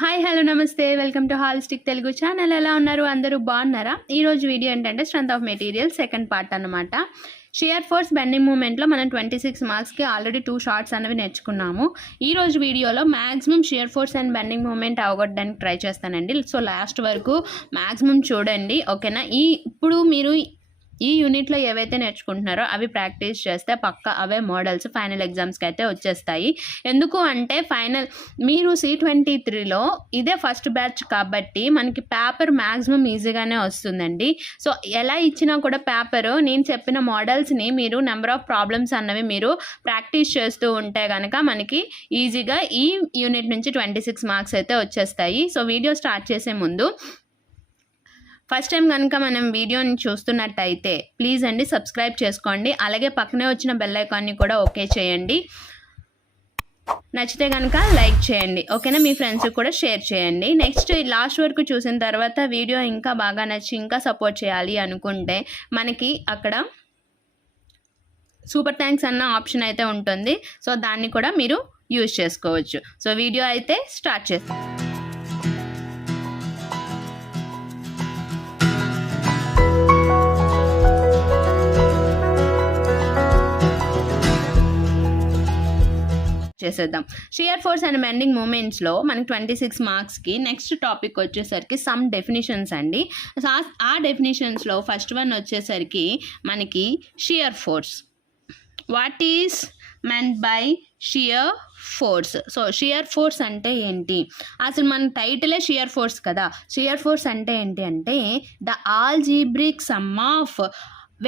Hi hello నమస్తే welcome to holistic Telugu channel. ఎలా ఉన్నారు? అందరూ బాగున్నారా? ఈరోజు వీడియో ఏంటంటే strength of material second part అన్నమాట. షియర్ ఫోర్స్ బెండింగ్ మూమెంట్లో మనం 26 మార్క్స్కి ఆల్రెడీ 2 షార్ట్స్ అనేవి నేర్చుకున్నాము. ఈరోజు వీడియోలో maximum shear force and bending moment అవగొట్టడానికి ట్రై చేస్తానండి. సో లాస్ట్ వరకు మ్యాక్సిమం చూడండి, ఓకేనా? ఇప్పుడు మీరు ఈ యూనిట్లో ఏవైతే నేర్చుకుంటున్నారో అవి ప్రాక్టీస్ చేస్తే పక్క అవే మోడల్స్ ఫైనల్ ఎగ్జామ్స్కి అయితే వచ్చేస్తాయి. ఎందుకు అంటే మీరు C23లో ఇదే ఫస్ట్ బ్యాచ్ కాబట్టి మనకి పేపర్ మ్యాక్సిమం ఈజీగానే వస్తుందండి. సో ఎలా ఇచ్చినా కూడా పేపరు నేను చెప్పిన మోడల్స్ని మీరు నెంబర్ ఆఫ్ ప్రాబ్లమ్స్ అన్నవి మీరు ప్రాక్టీస్ చేస్తూ ఉంటే కనుక మనకి ఈజీగా ఈ యూనిట్ నుంచి 26 మార్క్స్ అయితే వచ్చేస్తాయి. సో వీడియో స్టార్ట్ చేసే ముందు ఫస్ట్ టైం కనుక మనం వీడియోని చూస్తున్నట్టయితే ప్లీజ్ అండి సబ్స్క్రైబ్ చేసుకోండి. అలాగే పక్కనే వచ్చిన బెల్ ఐకాన్ని కూడా ఓకే చేయండి. నచ్చితే కనుక లైక్ చేయండి, ఓకేనా? మీ ఫ్రెండ్స్కి కూడా షేర్ చేయండి. నెక్స్ట్ లాస్ట్ వరకు చూసిన తర్వాత వీడియో ఇంకా బాగా నచ్చి ఇంకా సపోర్ట్ చేయాలి అనుకుంటే మనకి అక్కడ సూపర్ థ్యాంక్స్ అన్న ఆప్షన్ అయితే ఉంటుంది. సో దాన్ని కూడా మీరు యూజ్ చేసుకోవచ్చు. సో వీడియో అయితే స్టార్ట్ చేస్తాం. చేసేద్దాం. షియర్ ఫోర్స్ అండ్ బెండింగ్ మూమెంట్స్లో మనకి 26 మార్క్స్కి నెక్స్ట్ టాపిక్ వచ్చేసరికి సమ్ డెఫినిషన్స్ అండి. ఆ డెఫినిషన్స్లో ఫస్ట్ వన్ వచ్చేసరికి మనకి shear force. What is meant by shear force? So shear force అంటే ఏంటి? అసలు మన టైటిలే షియర్ ఫోర్స్ కదా. షియర్ ఫోర్స్ అంటే ఏంటి అంటే the algebraic sum of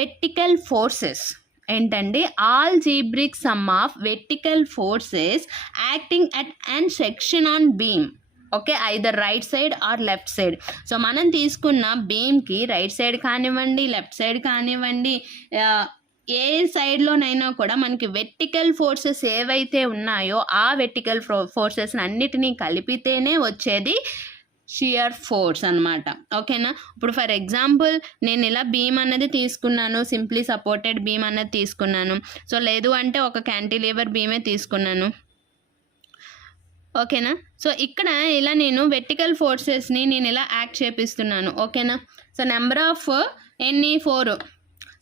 vertical forces. ఏంటండి? Algebraic sum of vertical forces acting at and section on beam, okay, either right side are left side. So మనం తీసుకున్న బీమ్కి రైట్ సైడ్ కానివ్వండి, left side కానివ్వండి, ఏ సైడ్లోనైనా కూడా మనకి వెర్టికల్ ఫోర్సెస్ ఏవైతే ఉన్నాయో ఆ వెర్టికల్ ఫోర్సెస్ అన్నిటినీ కలిపితేనే వచ్చేది షియర్ ఫోర్స్ అనమాట, ఓకేనా? ఇప్పుడు ఫర్ ఎగ్జాంపుల్ నేను ఇలా బీమ్ అన్నది తీసుకున్నాను, సింప్లీ సపోర్టెడ్ బీమ్ అన్నది తీసుకున్నాను. సో లేదు అంటే ఒక క్యాంటిలివర్ బీమే తీసుకున్నాను, ఓకేనా? సో ఇక్కడ ఇలా నేను వెర్టికల్ ఫోర్సెస్ని నేను ఇలా యాక్ట్ చేపిస్తున్నాను, ఓకేనా? సో నెంబర్ ఆఫ్ ఎన్ని 4.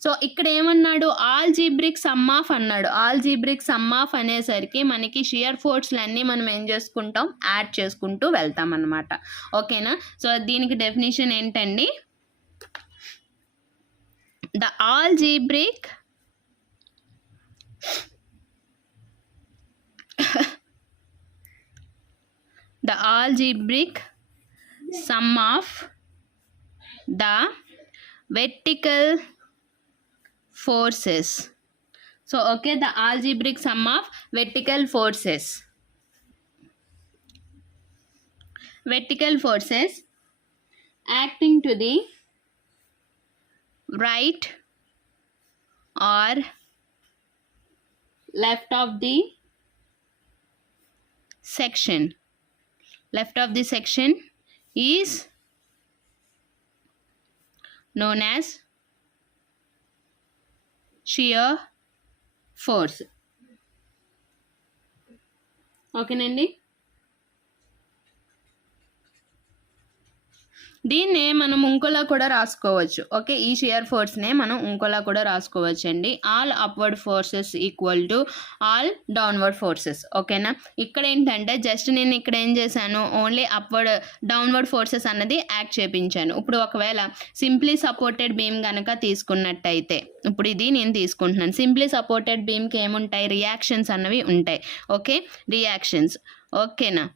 సో ఇక్కడ ఏమన్నాడు? ఆల్జీబ్రిక్ సమ్ ఆఫ్ అన్నాడు. ఆల్జీబ్రిక్ సమ్ ఆఫ్ అనేసరికి మనకి షియర్ ఫోర్స్లన్నీ మనం ఏం చేసుకుంటాం? యాడ్ చేసుకుంటూ వెళ్తాం అన్నమాట, ఓకేనా? సో దీనికి డెఫినేషన్ ఏంటండి? The algebraic sum of the vertical forces. So okay, the algebraic sum of vertical forces acting to the right or left of the section is known as shear force, ఓకేనండి? దీన్నే మనం ఇంకోలా కూడా రాసుకోవచ్చు, okay? ఈ shear ఫోర్స్నే మనం ఇంకోలా కూడా రాసుకోవచ్చు అండి. All upward forces equal to all downward forces, ఓకేనా? ఇక్కడ ఏంటంటే జస్ట్ నేను ఇక్కడ ఏం చేశాను? ఓన్లీ డౌన్వర్డ్ ఫోర్సెస్ అన్నది యాక్ట్ చేయించాను. ఇప్పుడు ఒకవేళ సింప్లీ సపోర్టెడ్ బీమ్ కనుక తీసుకున్నట్టయితే, ఇప్పుడు ఇది నేను తీసుకుంటున్నాను. సింప్లీ సపోర్టెడ్ బీమ్కి ఏముంటాయి? రియాక్షన్స్ అన్నవి ఉంటాయి, ఓకే? రియాక్షన్స్, ఓకేనా?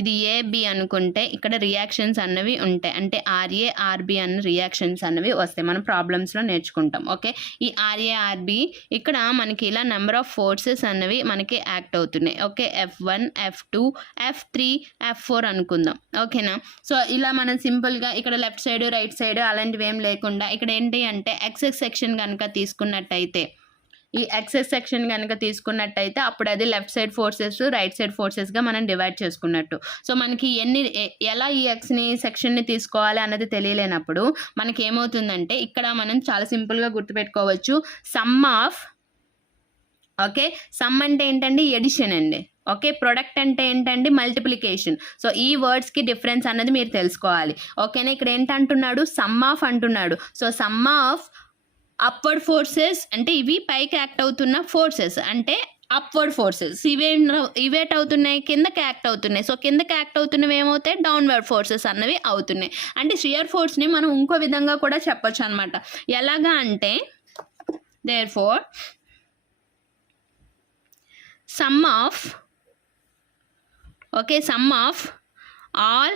ఇది ఏబి అనుకుంటే ఇక్కడ రియాక్షన్స్ అన్నవి ఉంటాయి, అంటే ఆర్ఏ ఆర్బి అన్న రియాక్షన్స్ అన్నవి వస్తాయి. మనం ప్రాబ్లమ్స్లో నేర్చుకుంటాం, ఓకే? ఈ ఆర్ఏ ఆర్బి ఇక్కడ మనకి ఇలా నెంబర్ ఆఫ్ ఫోర్సెస్ అన్నవి మనకి యాక్ట్ అవుతున్నాయి, okay? F1 F2 F3 F4 అనుకుందాం, ఓకేనా? సో ఇలా మనం సింపుల్గా ఇక్కడ లెఫ్ట్ సైడ్ రైట్ సైడ్ అలాంటివి ఏం లేకుండా ఇక్కడ ఏంటి అంటే ఎక్సెస్ సెక్షన్ కనుక తీసుకున్నట్టయితే, ఈ ఎక్సెస్ సెక్షన్ కనుక తీసుకున్నట్టయితే అప్పుడు అది left side forces right side ఫోర్సెస్గా మనం డివైడ్ చేసుకున్నట్టు. సో మనకి ఎలా ఈ ఎక్స్ని సెక్షన్ని తీసుకోవాలి అన్నది తెలియలేనప్పుడు మనకి ఏమవుతుందంటే ఇక్కడ మనం చాలా సింపుల్గా గుర్తుపెట్టుకోవచ్చు. సమ్ ఆఫ్, ఓకే, సమ్ అంటే ఏంటండి? ఎడిషన్ అండి, ఓకే, ప్రొడక్ట్ అంటే ఏంటండి మల్టిప్లికేషన్. సో ఈ వర్డ్స్కి డిఫరెన్స్ అన్నది మీరు తెలుసుకోవాలి. ఓకేనా, ఇక్కడ ఏంటంటున్నాడు సమ్ ఆఫ్ అంటున్నాడు. So some of upward forces అంటే ఇవి పైకి యాక్ట్ అవుతున్న ఫోర్సెస్ అంటే అప్వర్డ్ ఫోర్సెస్, ఇవేట్ అవుతున్నాయి కిందకి యాక్ట్ అవుతున్నాయి. సో కిందకి యాక్ట్ అవుతున్నవి ఏమవుతాయి డౌన్వర్డ్ ఫోర్సెస్ అన్నవి అవుతున్నాయి. అంటే షియర్ ఫోర్స్ని మనం ఇంకో విధంగా కూడా చెప్పొచ్చు అనమాట. ఎలాగా అంటే therefore sum of all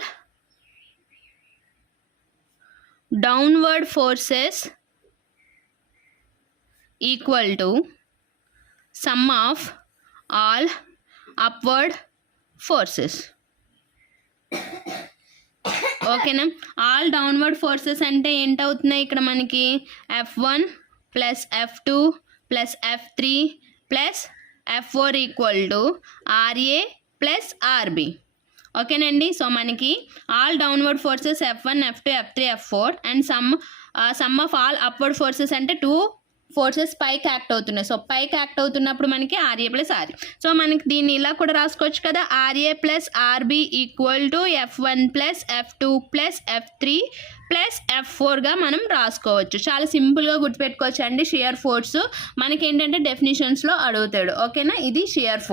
downward forces equal to sum of all upward forces. ఓకేనా, ఆల్ డౌన్వర్డ్ ఫోర్సెస్ అంటే ఏంటవుతున్నాయి ఇక్కడ మనకి F1 plus F2 plus F3 plus F4 equal to RA plus RB. ఓకేనండి, సో మనకి all downward forces F1 F2 F3 F4 and some of all upward forces అంటే 2 forces పైకి act అవుతున్నాయి. So పైకి act అవుతున్నప్పుడు మనకి RA ప్లస్ RB. సో మనకి దీన్ని ఇలా కూడా రాసుకోవచ్చు కదా, RA plus RB equal to F1 plus F2 plus F3 plus F4గా మనం రాసుకోవచ్చు. చాలా సింపుల్గా గుర్తుపెట్టుకోవచ్చు అండి. షియర్ ఫోర్స్ మనకి ఏంటంటే డెఫినిషన్స్లో అడుగుతాడు. ఓకేనా, ఇది షియర్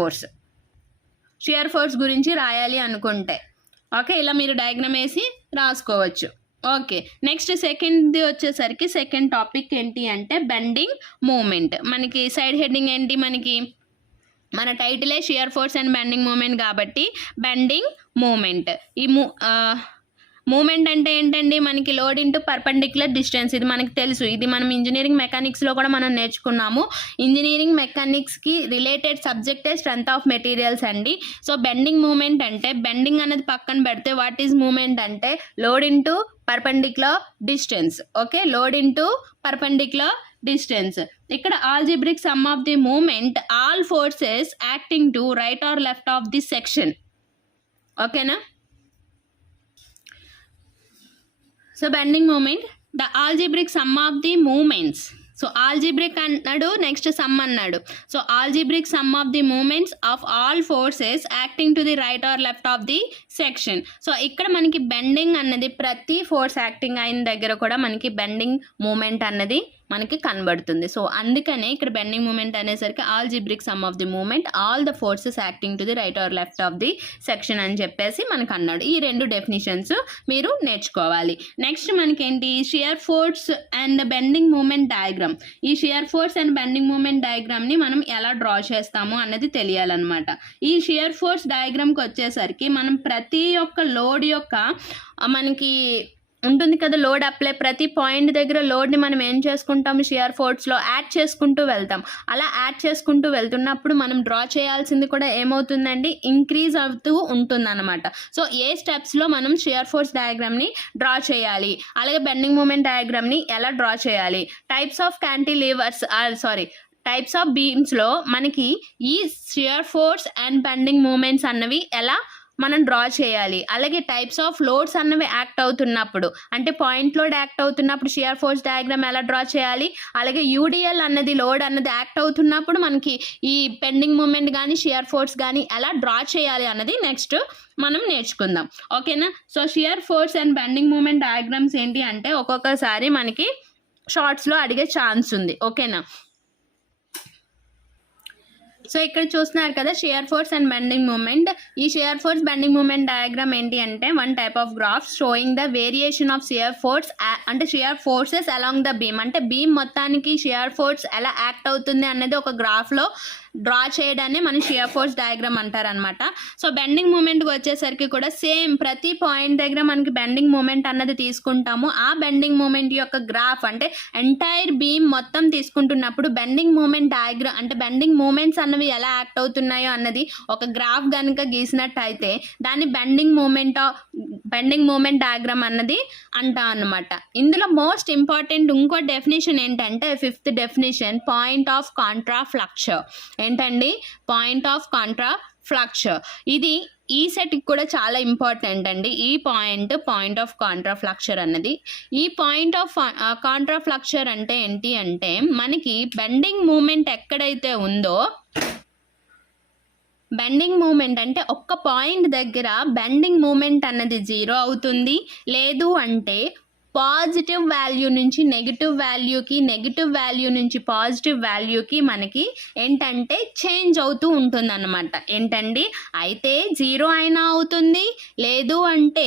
ఫోర్స్ గురించి రాయాలి అనుకుంటే ఓకే ఇలా మీరు డయాగ్రామ్ వేసి రాసుకోవచ్చు. ఓకే, నెక్స్ట్ సెకండ్ వచ్చేసరికి సెకండ్ టాపిక్ ఏంటి అంటే బెండింగ్ మూమెంట్. మనకి సైడ్ హెడ్డింగ్ ఏంటి, మనకి మన టైటిలే shear force and bending moment కాబట్టి బెండింగ్ మూమెంట్. ఈ మూమెంట్ అంటే ఏంటండి మనకి లోడ్ ఇంటూ పర్పెండిక్యులర్ డిస్టెన్స్. ఇది మనకి తెలుసు, ఇది మనం ఇంజనీరింగ్ మెకానిక్స్లో కూడా మనం నేర్చుకున్నాము. ఇంజనీరింగ్ మెకానిక్స్కి రిలేటెడ్ సబ్జెక్టే స్ట్రెంత్ ఆఫ్ మెటీరియల్స్ అండి. సో బెండింగ్ మూమెంట్ అంటే బెండింగ్ అనేది పక్కన పెడితే వాట్ ఈజ్ మూమెంట్ అంటే load into perpendicular distance. Okay, load into perpendicular distance. ఇక్కడ algebraic sum of the moment all forces acting to right or left of the section. ఓకేనా, so bending moment the algebraic sum of the moments. So algebraic అన్నాడు, next sum అన్నాడు. So algebraic sum of the moments of all forces acting to the right or left of the section. So ఇక్కడ మనకి bending అన్నది ప్రతి force acting అయిన దగ్గర కూడా మనకి బెండింగ్ మూమెంట్ అన్నది మనకి కనబడుతుంది. సో అందుకనే ఇక్కడ బెండింగ్ మూమెంట్ అనేసరికి algebraic sum of the moment all the forces acting to the right or left of the section అని చెప్పేసి మనకు అన్నాడు. ఈ రెండు డెఫినిషన్స్ మీరు నేర్చుకోవాలి. నెక్స్ట్ మనకేంటి shear force and bending moment diagram. ఈ shear force and bending moment డయాగ్రామ్ని మనం ఎలా డ్రా చేస్తాము అన్నది తెలియాలన్నమాట. ఈ షియర్ ఫోర్స్ డయాగ్రామ్కి వచ్చేసరికి మనం ప్రతి ఒక్క లోడ్ యొక్క మనకి ఉంటుంది కదా లోడ్ అప్లై, ప్రతి పాయింట్ దగ్గర లోడ్ని మనం ఏం చేసుకుంటాం షియర్ ఫోర్స్లో యాడ్ చేసుకుంటూ వెళ్తాం. అలా యాడ్ చేసుకుంటూ వెళ్తున్నప్పుడు మనం డ్రా చేయాల్సింది కూడా ఏమవుతుందండి ఇంక్రీజ్ అవుతూ ఉంటుందన్నమాట. సో ఏ స్టెప్స్లో మనం షియర్ ఫోర్స్ డయాగ్రామ్ని డ్రా చేయాలి, అలాగే బెండింగ్ మూమెంట్ డయాగ్రామ్ని ఎలా డ్రా చేయాలి, టైప్స్ ఆఫ్ బీమ్స్లో మనకి ఈ shear force and bending moments అన్నవి ఎలా మనం డ్రా చేయాలి, అలాగే టైప్స్ ఆఫ్ లోడ్స్ అన్నవి యాక్ట్ అవుతున్నప్పుడు అంటే పాయింట్ లోడ్ యాక్ట్ అవుతున్నప్పుడు షియర్ ఫోర్స్ డయాగ్రామ్ ఎలా డ్రా చేయాలి, అలాగే యూడిఎల్ అన్నది లోడ్ అన్నది యాక్ట్ అవుతున్నప్పుడు మనకి ఈ బెండింగ్ మూమెంట్ కానీ షియర్ ఫోర్స్ కానీ ఎలా డ్రా చేయాలి అన్నది నెక్స్ట్ మనం నేర్చుకుందాం. ఓకేనా, so shear force and bending moment diagrams ఏంటి అంటే ఒక్కొక్కసారి మనకి షార్ట్స్లో అడిగే ఛాన్స్ ఉంది. ఓకేనా, సో ఇక్కడ చూస్తున్నారు కదా shear force and bending moment. ఈ shear force bending moment diagram ఏంటి అంటే one type of graph showing the variation of shear force అంటే shear forces along the beam అంటే బీమ్ మొత్తానికి షియర్ ఫోర్స్ ఎలా యాక్ట్ అవుతుంది అనేది ఒక గ్రాఫ్లో డ్రా చేయడాన్ని మనం షియర్ ఫోర్స్ డయాగ్రామ్ అంటారనమాట. సో బెండింగ్ మూమెంట్కి వచ్చేసరికి కూడా సేమ్ ప్రతి పాయింట్ దగ్గర మనకి బెండింగ్ మూమెంట్ అన్నది తీసుకుంటాము. ఆ బెండింగ్ మూమెంట్ యొక్క గ్రాఫ్ అంటే ఎంటైర్ బీమ్ మొత్తం తీసుకుంటున్నప్పుడు బెండింగ్ మూమెంట్ డయాగ్రామ్ అంటే బెండింగ్ మూమెంట్స్ అన్నవి ఎలా యాక్ట్ అవుతున్నాయో అన్నది ఒక గ్రాఫ్ కనుక గీసినట్టయితే దాన్ని బెండింగ్ మూమెంట్ డయాగ్రామ్ అన్నది అంటాం అన్నమాట. ఇందులో మోస్ట్ ఇంపార్టెంట్ ఇంకో డెఫినేషన్ ఏంటంటే fifth definition point of contraflexure. ఏంటండి పాయింట్ ఆఫ్ కాంట్రా ఫ్లక్చర్. ఇది ఈ సెట్కి కూడా చాలా ఇంపార్టెంట్ అండి. ఈ పాయింట్ ఆఫ్ కాంట్రా ఫ్లక్చర్ అన్నది ఈ పాయింట్ ఆఫ్ కాంట్రా ఫ్లక్చర్ అంటే ఏంటి అంటే మనకి బెండింగ్ మూమెంట్ ఎక్కడైతే ఉందో బెండింగ్ మూమెంట్ అంటే ఒక్క పాయింట్ దగ్గర బెండింగ్ మూమెంట్ అన్నది 0 అవుతుంది, లేదు అంటే పాజిటివ్ వాల్యూ నుంచి నెగిటివ్ వాల్యూకి, నెగిటివ్ వాల్యూ నుంచి పాజిటివ్ వాల్యూకి మనకి ఏంటంటే చేంజ్ అవుతూ ఉంటుందన్నమాట. ఏంటండి, అయితే 0 అయినా అవుతుంది, లేదు అంటే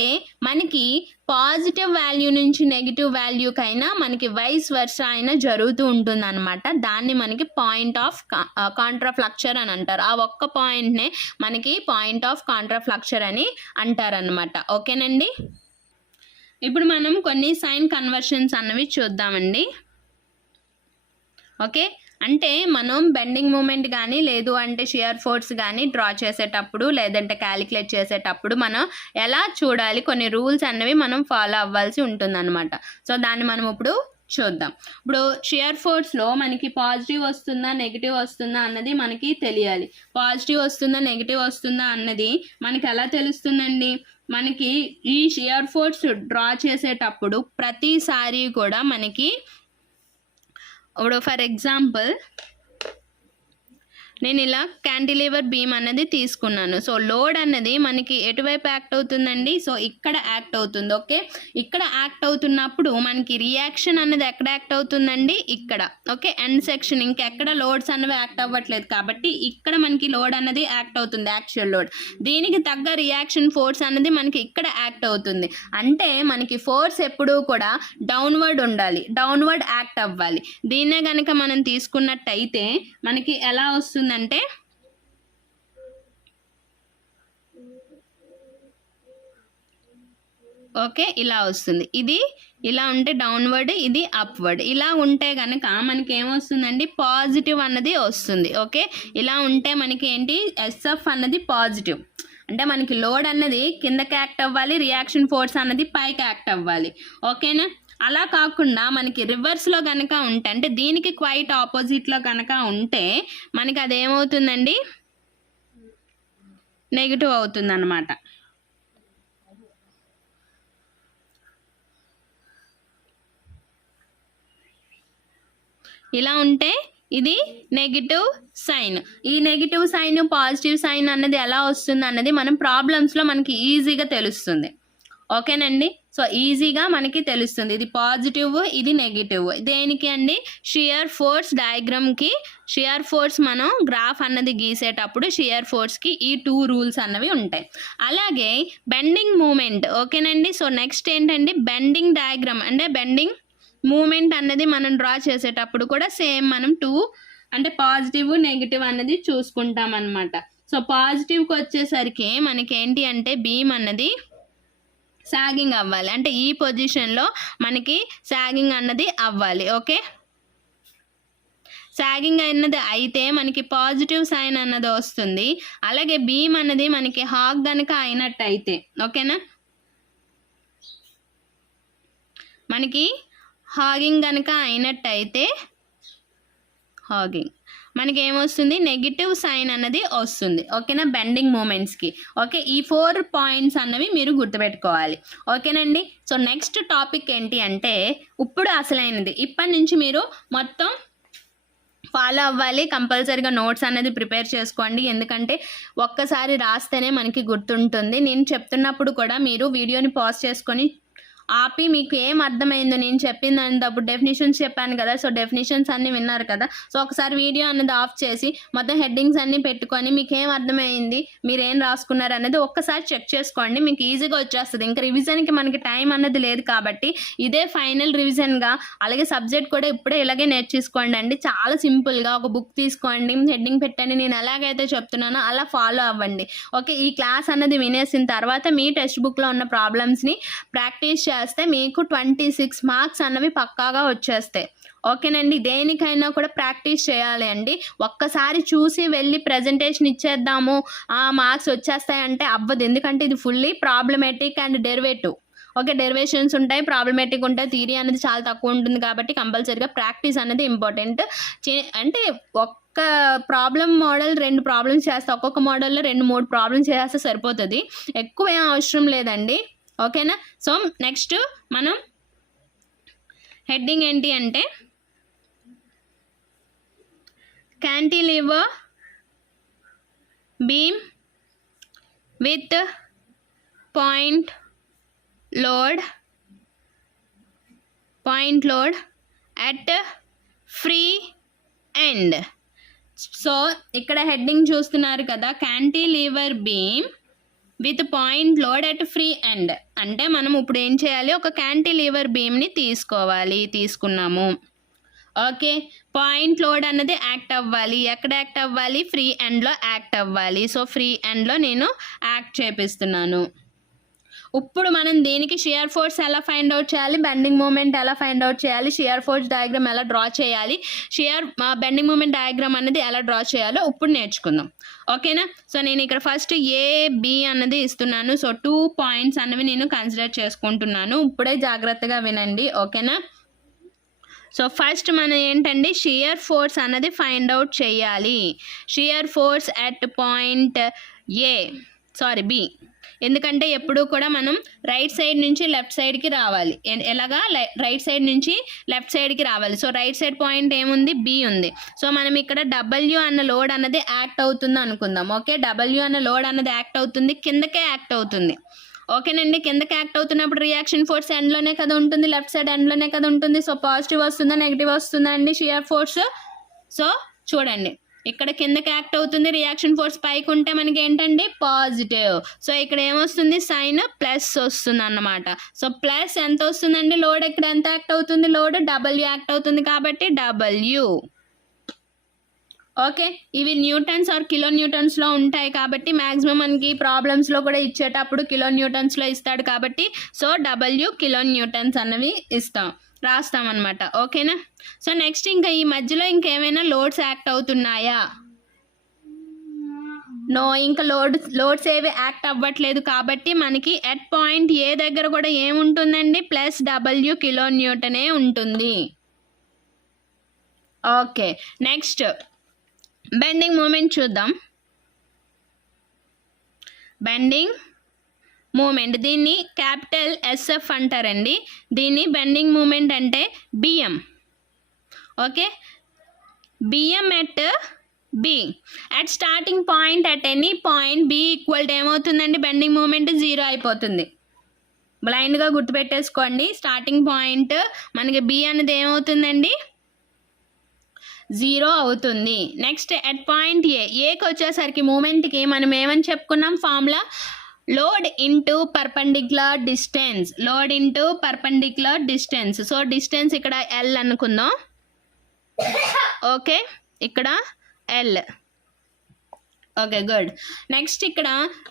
మనకి పాజిటివ్ వాల్యూ నుంచి నెగిటివ్ వాల్యూకైనా మనకి వైస్ వర్సా అయినా జరుగుతూ ఉంటుందన్నమాట. దాన్ని మనకి పాయింట్ ఆఫ్ కాంట్రాఫ్లక్చర్ అని అంటారు. ఆ ఒక్క పాయింట్నే మనకి పాయింట్ ఆఫ్ కాంట్రాఫ్లక్చర్ అని అంటారనమాట. ఓకేనండి. ఇప్పుడు మనం కొన్ని సైన్ కన్వర్షన్స్ అన్నవి చూద్దామండి. ఓకే, అంటే మనం బెండింగ్ మూమెంట్ కానీ లేదు అంటే షియర్ ఫోర్స్ కానీ డ్రా చేసేటప్పుడు లేదంటే క్యాలిక్యులేట్ చేసేటప్పుడు మనం ఎలా చూడాలి, కొన్ని రూల్స్ అన్నవి మనం ఫాలో అవ్వాల్సి ఉంటుందన్నమాట. సో దాన్ని మనం ఇప్పుడు చూద్దాం. ఇప్పుడు షియర్ ఫోర్స్లో మనకి పాజిటివ్ వస్తుందా నెగిటివ్ వస్తుందా అన్నది మనకి తెలియాలి. పాజిటివ్ వస్తుందా నెగిటివ్ వస్తుందా అన్నది మనకి ఎలా తెలుస్తుందండి, మనకి ఈ షియర్ ఫోర్స్ డ్రా చేసేటప్పుడు ప్రతిసారి కూడా మనకి ఇప్పుడు ఫర్ ఎగ్జాంపుల్ నేను ఇలా క్యాంటిలివర్ బీమ్ అన్నది తీసుకున్నాను. సో లోడ్ అన్నది మనకి ఎటువైపు యాక్ట్ అవుతుందండి, సో ఇక్కడ యాక్ట్ అవుతుంది. ఓకే, ఇక్కడ యాక్ట్ అవుతున్నప్పుడు మనకి రియాక్షన్ అన్నది ఎక్కడ యాక్ట్ అవుతుందండి, ఇక్కడ. ఓకే, ఎండ్ సెక్షన్ ఇంకెక్కడ లోడ్స్ అన్నవి యాక్ట్ అవ్వట్లేదు కాబట్టి ఇక్కడ మనకి లోడ్ అన్నది యాక్ట్ అవుతుంది, యాక్చువల్ లోడ్. దీనికి తగ్గ రియాక్షన్ ఫోర్స్ అన్నది మనకి ఇక్కడ యాక్ట్ అవుతుంది. అంటే మనకి ఫోర్స్ ఎప్పుడూ కూడా డౌన్వర్డ్ ఉండాలి, డౌన్వర్డ్ యాక్ట్ అవ్వాలి. దీన్నే కనుక మనం తీసుకున్నట్టయితే మనకి ఎలా వస్తుంది అంటే ఓకే ఇలా వస్తుంది. ఇది ఇలా ఉంటే డౌన్వర్డ్, ఇది అప్వర్డ్. ఇలా ఉంటే కనుక మనకి ఏమొస్తుందండి, పాజిటివ్ అన్నది వస్తుంది. ఓకే, ఇలా ఉంటే మనకి ఏంటి, ఎస్ఎఫ్ అన్నది పాజిటివ్. అంటే మనకి లోడ్ అన్నది కిందకి యాక్ట్ అవ్వాలి, రియాక్షన్ ఫోర్స్ అన్నది పైకి యాక్ట్ అవ్వాలి. ఓకేనా. అలా కాకుండా మనకి రివర్స్లో కనుక ఉంటే, అంటే దీనికి క్వైట్ ఆపోజిట్లో కనుక ఉంటే మనకి అదేమవుతుందండి, నెగిటివ్ అవుతుంది అన్నమాట. ఇలా ఉంటే ఇది నెగిటివ్ సైన్. ఈ నెగిటివ్ సైన్ పాజిటివ్ సైన్ అన్నది ఎలా వస్తుంది అన్నది మనం ప్రాబ్లమ్స్లో మనకి ఈజీగా తెలుస్తుంది. ఓకేనండి. సో ఈజీగా మనకి తెలుస్తుంది ఇది పాజిటివ్ ఇది నెగిటివ్. దేనికి అండి, షియర్ ఫోర్స్ డయాగ్రామ్కి షియర్ ఫోర్స్ మనం గ్రాఫ్ అన్నది గీసేటప్పుడు షియర్ ఫోర్స్కి ఈ 2 రూల్స్ అన్నవి ఉంటాయి. అలాగే బెండింగ్ మూమెంట్. ఓకేనండి. సో నెక్స్ట్ ఏంటండి, బెండింగ్ డయాగ్రామ్ అంటే బెండింగ్ మూమెంట్ అన్నది మనం డ్రా చేసేటప్పుడు కూడా సేమ్ మనం 2 అంటే పాజిటివ్ నెగిటివ్ అన్నది చూసుకుంటాం అన్నమాట. సో పాజిటివ్కి వచ్చేసరికి మనకి ఏంటి అంటే బీమ్ అన్నది సాగింగ్ అవ్వాలి, అంటే ఈ పొజిషన్లో మనకి సాగింగ్ అన్నది అవ్వాలి. ఓకే, సాగింగ్ అన్నది అయితే మనకి పాజిటివ్ సైన్ అన్నది వస్తుంది. అలాగే బీమ్ అన్నది మనకి హాగ్ కనుక అయినట్టయితే, ఓకేనా, మనకి హాగింగ్ కనుక అయినట్టయితే హాగింగ్ మనకి ఏమొస్తుంది, నెగిటివ్ సైన్ అన్నది వస్తుంది. ఓకేనా, బెండింగ్ మూమెంట్స్కి. ఓకే, ఈ 4 పాయింట్స్ అన్నవి మీరు గుర్తుపెట్టుకోవాలి. ఓకేనండి. సో నెక్స్ట్ టాపిక్ ఏంటి అంటే ఇప్పుడు అసలైనది. ఇప్పటి నుంచి మీరు మొత్తం ఫాలో అవ్వాలి, కంపల్సరీగా నోట్స్ అనేది ప్రిపేర్ చేసుకోండి. ఎందుకంటే ఒక్కసారి రాస్తేనే మనకి గుర్తుంటుంది. నేను చెప్తున్నప్పుడు కూడా మీరు వీడియోని పాజ్ చేసుకొని ఆపి మీకు ఏం అర్థమైందో, నేను చెప్పింది అప్పుడు డెఫినేషన్స్ చెప్పాను కదా, సో డెఫినేషన్స్ అన్నీ విన్నారు కదా, సో ఒకసారి వీడియో అన్నది ఆఫ్ చేసి మొత్తం హెడ్డింగ్స్ అన్నీ పెట్టుకొని మీకు ఏం అర్థమైంది, మీరు ఏం రాసుకున్నారు అనేది ఒక్కసారి చెక్ చేసుకోండి, మీకు ఈజీగా వచ్చేస్తుంది. ఇంకా రివిజన్కి మనకి టైం అన్నది లేదు కాబట్టి ఇదే ఫైనల్ రివిజన్గా. అలాగే సబ్జెక్ట్ కూడా ఇప్పుడే ఇలాగే నేర్చేసుకోండి అండి. చాలా సింపుల్గా ఒక బుక్ తీసుకోండి, హెడ్డింగ్ పెట్టండి, నేను ఎలాగైతే చెప్తున్నానో అలా ఫాలో అవ్వండి. ఓకే, ఈ క్లాస్ అన్నది వినేసిన తర్వాత మీ టెక్స్ట్ బుక్లో ఉన్న ప్రాబ్లమ్స్ని ప్రాక్టీస్ చేస్తే మీకు 26 మార్క్స్ అన్నవి పక్కాగా వచ్చేస్తాయి. ఓకేనండి. దేనికైనా కూడా ప్రాక్టీస్ చేయాలి అండి. ఒక్కసారి చూసి వెళ్ళి ప్రజెంటేషన్ ఇచ్చేద్దాము మార్క్స్ వచ్చేస్తాయంటే అవ్వదు. ఎందుకంటే ఇది fully problematic and derivative. Okay, derivations ఉంటాయి, ప్రాబ్లమేటిక్ ఉంటాయి, థియరీ అనేది చాలా తక్కువ ఉంటుంది కాబట్టి కంపల్సరీగా ప్రాక్టీస్ అనేది ఇంపార్టెంట్. అంటే ఒక్క ప్రాబ్లం మోడల్ 2 ప్రాబ్లమ్స్ చేస్తే, ఒక్కొక్క మోడల్లో 2-3 ప్రాబ్లమ్స్ చేస్తే సరిపోతుంది, ఎక్కువ ఏం అవసరం లేదండి. ఓకేనా. సో నెక్స్ట్ మనం హెడ్డింగ్ ఏంటి అంటే cantilever beam with point load at free end. So ఇక్కడ హెడ్డింగ్ చూస్తున్నారు కదా, cantilever beam with point load at free end. అంటే మనం ఇప్పుడు ఏం చేయాలి, ఒక క్యాంటిలీవర్ బీమ్ని తీసుకున్నాము. ఓకే, పాయింట్ లోడ్ అన్నది యాక్ట్ అవ్వాలి. ఎక్కడ యాక్ట్ అవ్వాలి, ఫ్రీ ఎండ్లో యాక్ట్ అవ్వాలి. సో ఫ్రీ ఎండ్లో నేను యాక్ట్ చేపిస్తున్నాను. ఇప్పుడు మనం దీనికి షియర్ ఫోర్స్ ఎలా ఫైండ్ అవుట్ చేయాలి, బెండింగ్ మూమెంట్ ఎలా ఫైండ్ అవుట్ చేయాలి, షియర్ ఫోర్స్ డయాగ్రామ్ ఎలా డ్రా చేయాలి, బెండింగ్ మూమెంట్ డయాగ్రామ్ అనేది ఎలా డ్రా చేయాలో ఇప్పుడు నేర్చుకుందాం. ఓకేనా. సో నేను ఇక్కడ ఫస్ట్ AB అన్నది ఇస్తున్నాను. సో 2 పాయింట్స్ అన్నవి నేను కన్సిడర్ చేసుకుంటున్నాను. ఇప్పుడే జాగ్రత్తగా వినండి. ఓకేనా. సో ఫస్ట్ మనం ఏంటండి, షియర్ ఫోర్స్ అన్నది ఫైండ్ అవుట్ చేయాలి. Shear force at point B. ఎందుకంటే ఎప్పుడూ కూడా మనం రైట్ సైడ్ నుంచి లెఫ్ట్ సైడ్కి రావాలి. ఎలాగా, రైట్ సైడ్ నుంచి లెఫ్ట్ సైడ్కి రావాలి. సో రైట్ సైడ్ పాయింట్ ఏముంది, B ఉంది. సో మనం ఇక్కడ W అన్న లోడ్ అన్నది యాక్ట్ అవుతుంది అనుకుందాం. ఓకే, W అన్న లోడ్ అన్నది యాక్ట్ అవుతుంది, కిందకే యాక్ట్ అవుతుంది. ఓకేనండి. కిందకి యాక్ట్ అవుతున్నప్పుడు రియాక్షన్ ఫోర్స్ ఎండ్లోనే కదా ఉంటుంది, లెఫ్ట్ సైడ్ ఎండ్లోనే కదా ఉంటుంది. సో పాజిటివ్ వస్తుందా నెగిటివ్ వస్తుందా అండి షియర్ ఫోర్స్? సో చూడండి, ఇక్కడ కిందకి యాక్ట్ అవుతుంది, రియాక్షన్ ఫోర్స్ పైకి ఉంటే మనకి ఏంటండి, పాజిటివ్. సో ఇక్కడ ఏమొస్తుంది, సైన్ ప్లస్ వస్తుంది అన్నమాట. సో ప్లస్ ఎంత వస్తుందండి, లోడ్ ఇక్కడ ఎంత యాక్ట్ అవుతుంది, లోడ్ W యాక్ట్ అవుతుంది కాబట్టి W. ఓకే, ఇవి న్యూటన్స్ ఆర్ కిలో న్యూటన్స్లో ఉంటాయి కాబట్టి మ్యాక్సిమం మనకి ప్రాబ్లమ్స్లో కూడా ఇచ్చేటప్పుడు కిలో న్యూటన్స్లో ఇస్తాడు కాబట్టి సో W కిలో న్యూటన్స్ అన్నవి రాస్తాం అనమాట. ఓకేనా. సో నెక్స్ట్ ఇంకా ఈ మధ్యలో ఇంకేమైనా లోడ్స్ యాక్ట్ అవుతున్నాయా? నో, ఇంకా లోడ్స్ ఏవి యాక్ట్ అవ్వట్లేదు కాబట్టి మనకి ఎట్ పాయింట్ A దగ్గర కూడా ఏముంటుందండి, +W కిలో న్యూటనే ఉంటుంది. ఓకే, నెక్స్ట్ బెండింగ్ మూమెంట్ చూద్దాం. బెండింగ్ మూమెంట్, దీన్ని క్యాపిటల్ SF అంటారండి. దీన్ని బెండింగ్ మూమెంట్ అంటే BM. Okay, BM at B at starting point at any point B equal to ఏమవుతుందండి, బెండింగ్ మూమెంట్ 0 అయిపోతుంది. బ్లైండ్గా గుర్తుపెట్టేసుకోండి. స్టార్టింగ్ పాయింట్ మనకి B అనేది ఏమవుతుందండి, 0 అవుతుంది. నెక్స్ట్ ఎట్ పాయింట్ ఏకి వచ్చేసరికి మూమెంట్కి మనం ఏమని చెప్పుకున్నాం formula, load into perpendicular distance. Load into perpendicular distance. So distance ఇక్కడ L అనుకుందాం. ఓకే, ఇక్కడ L. Okay, good. నెక్స్ట్ ఇక్కడ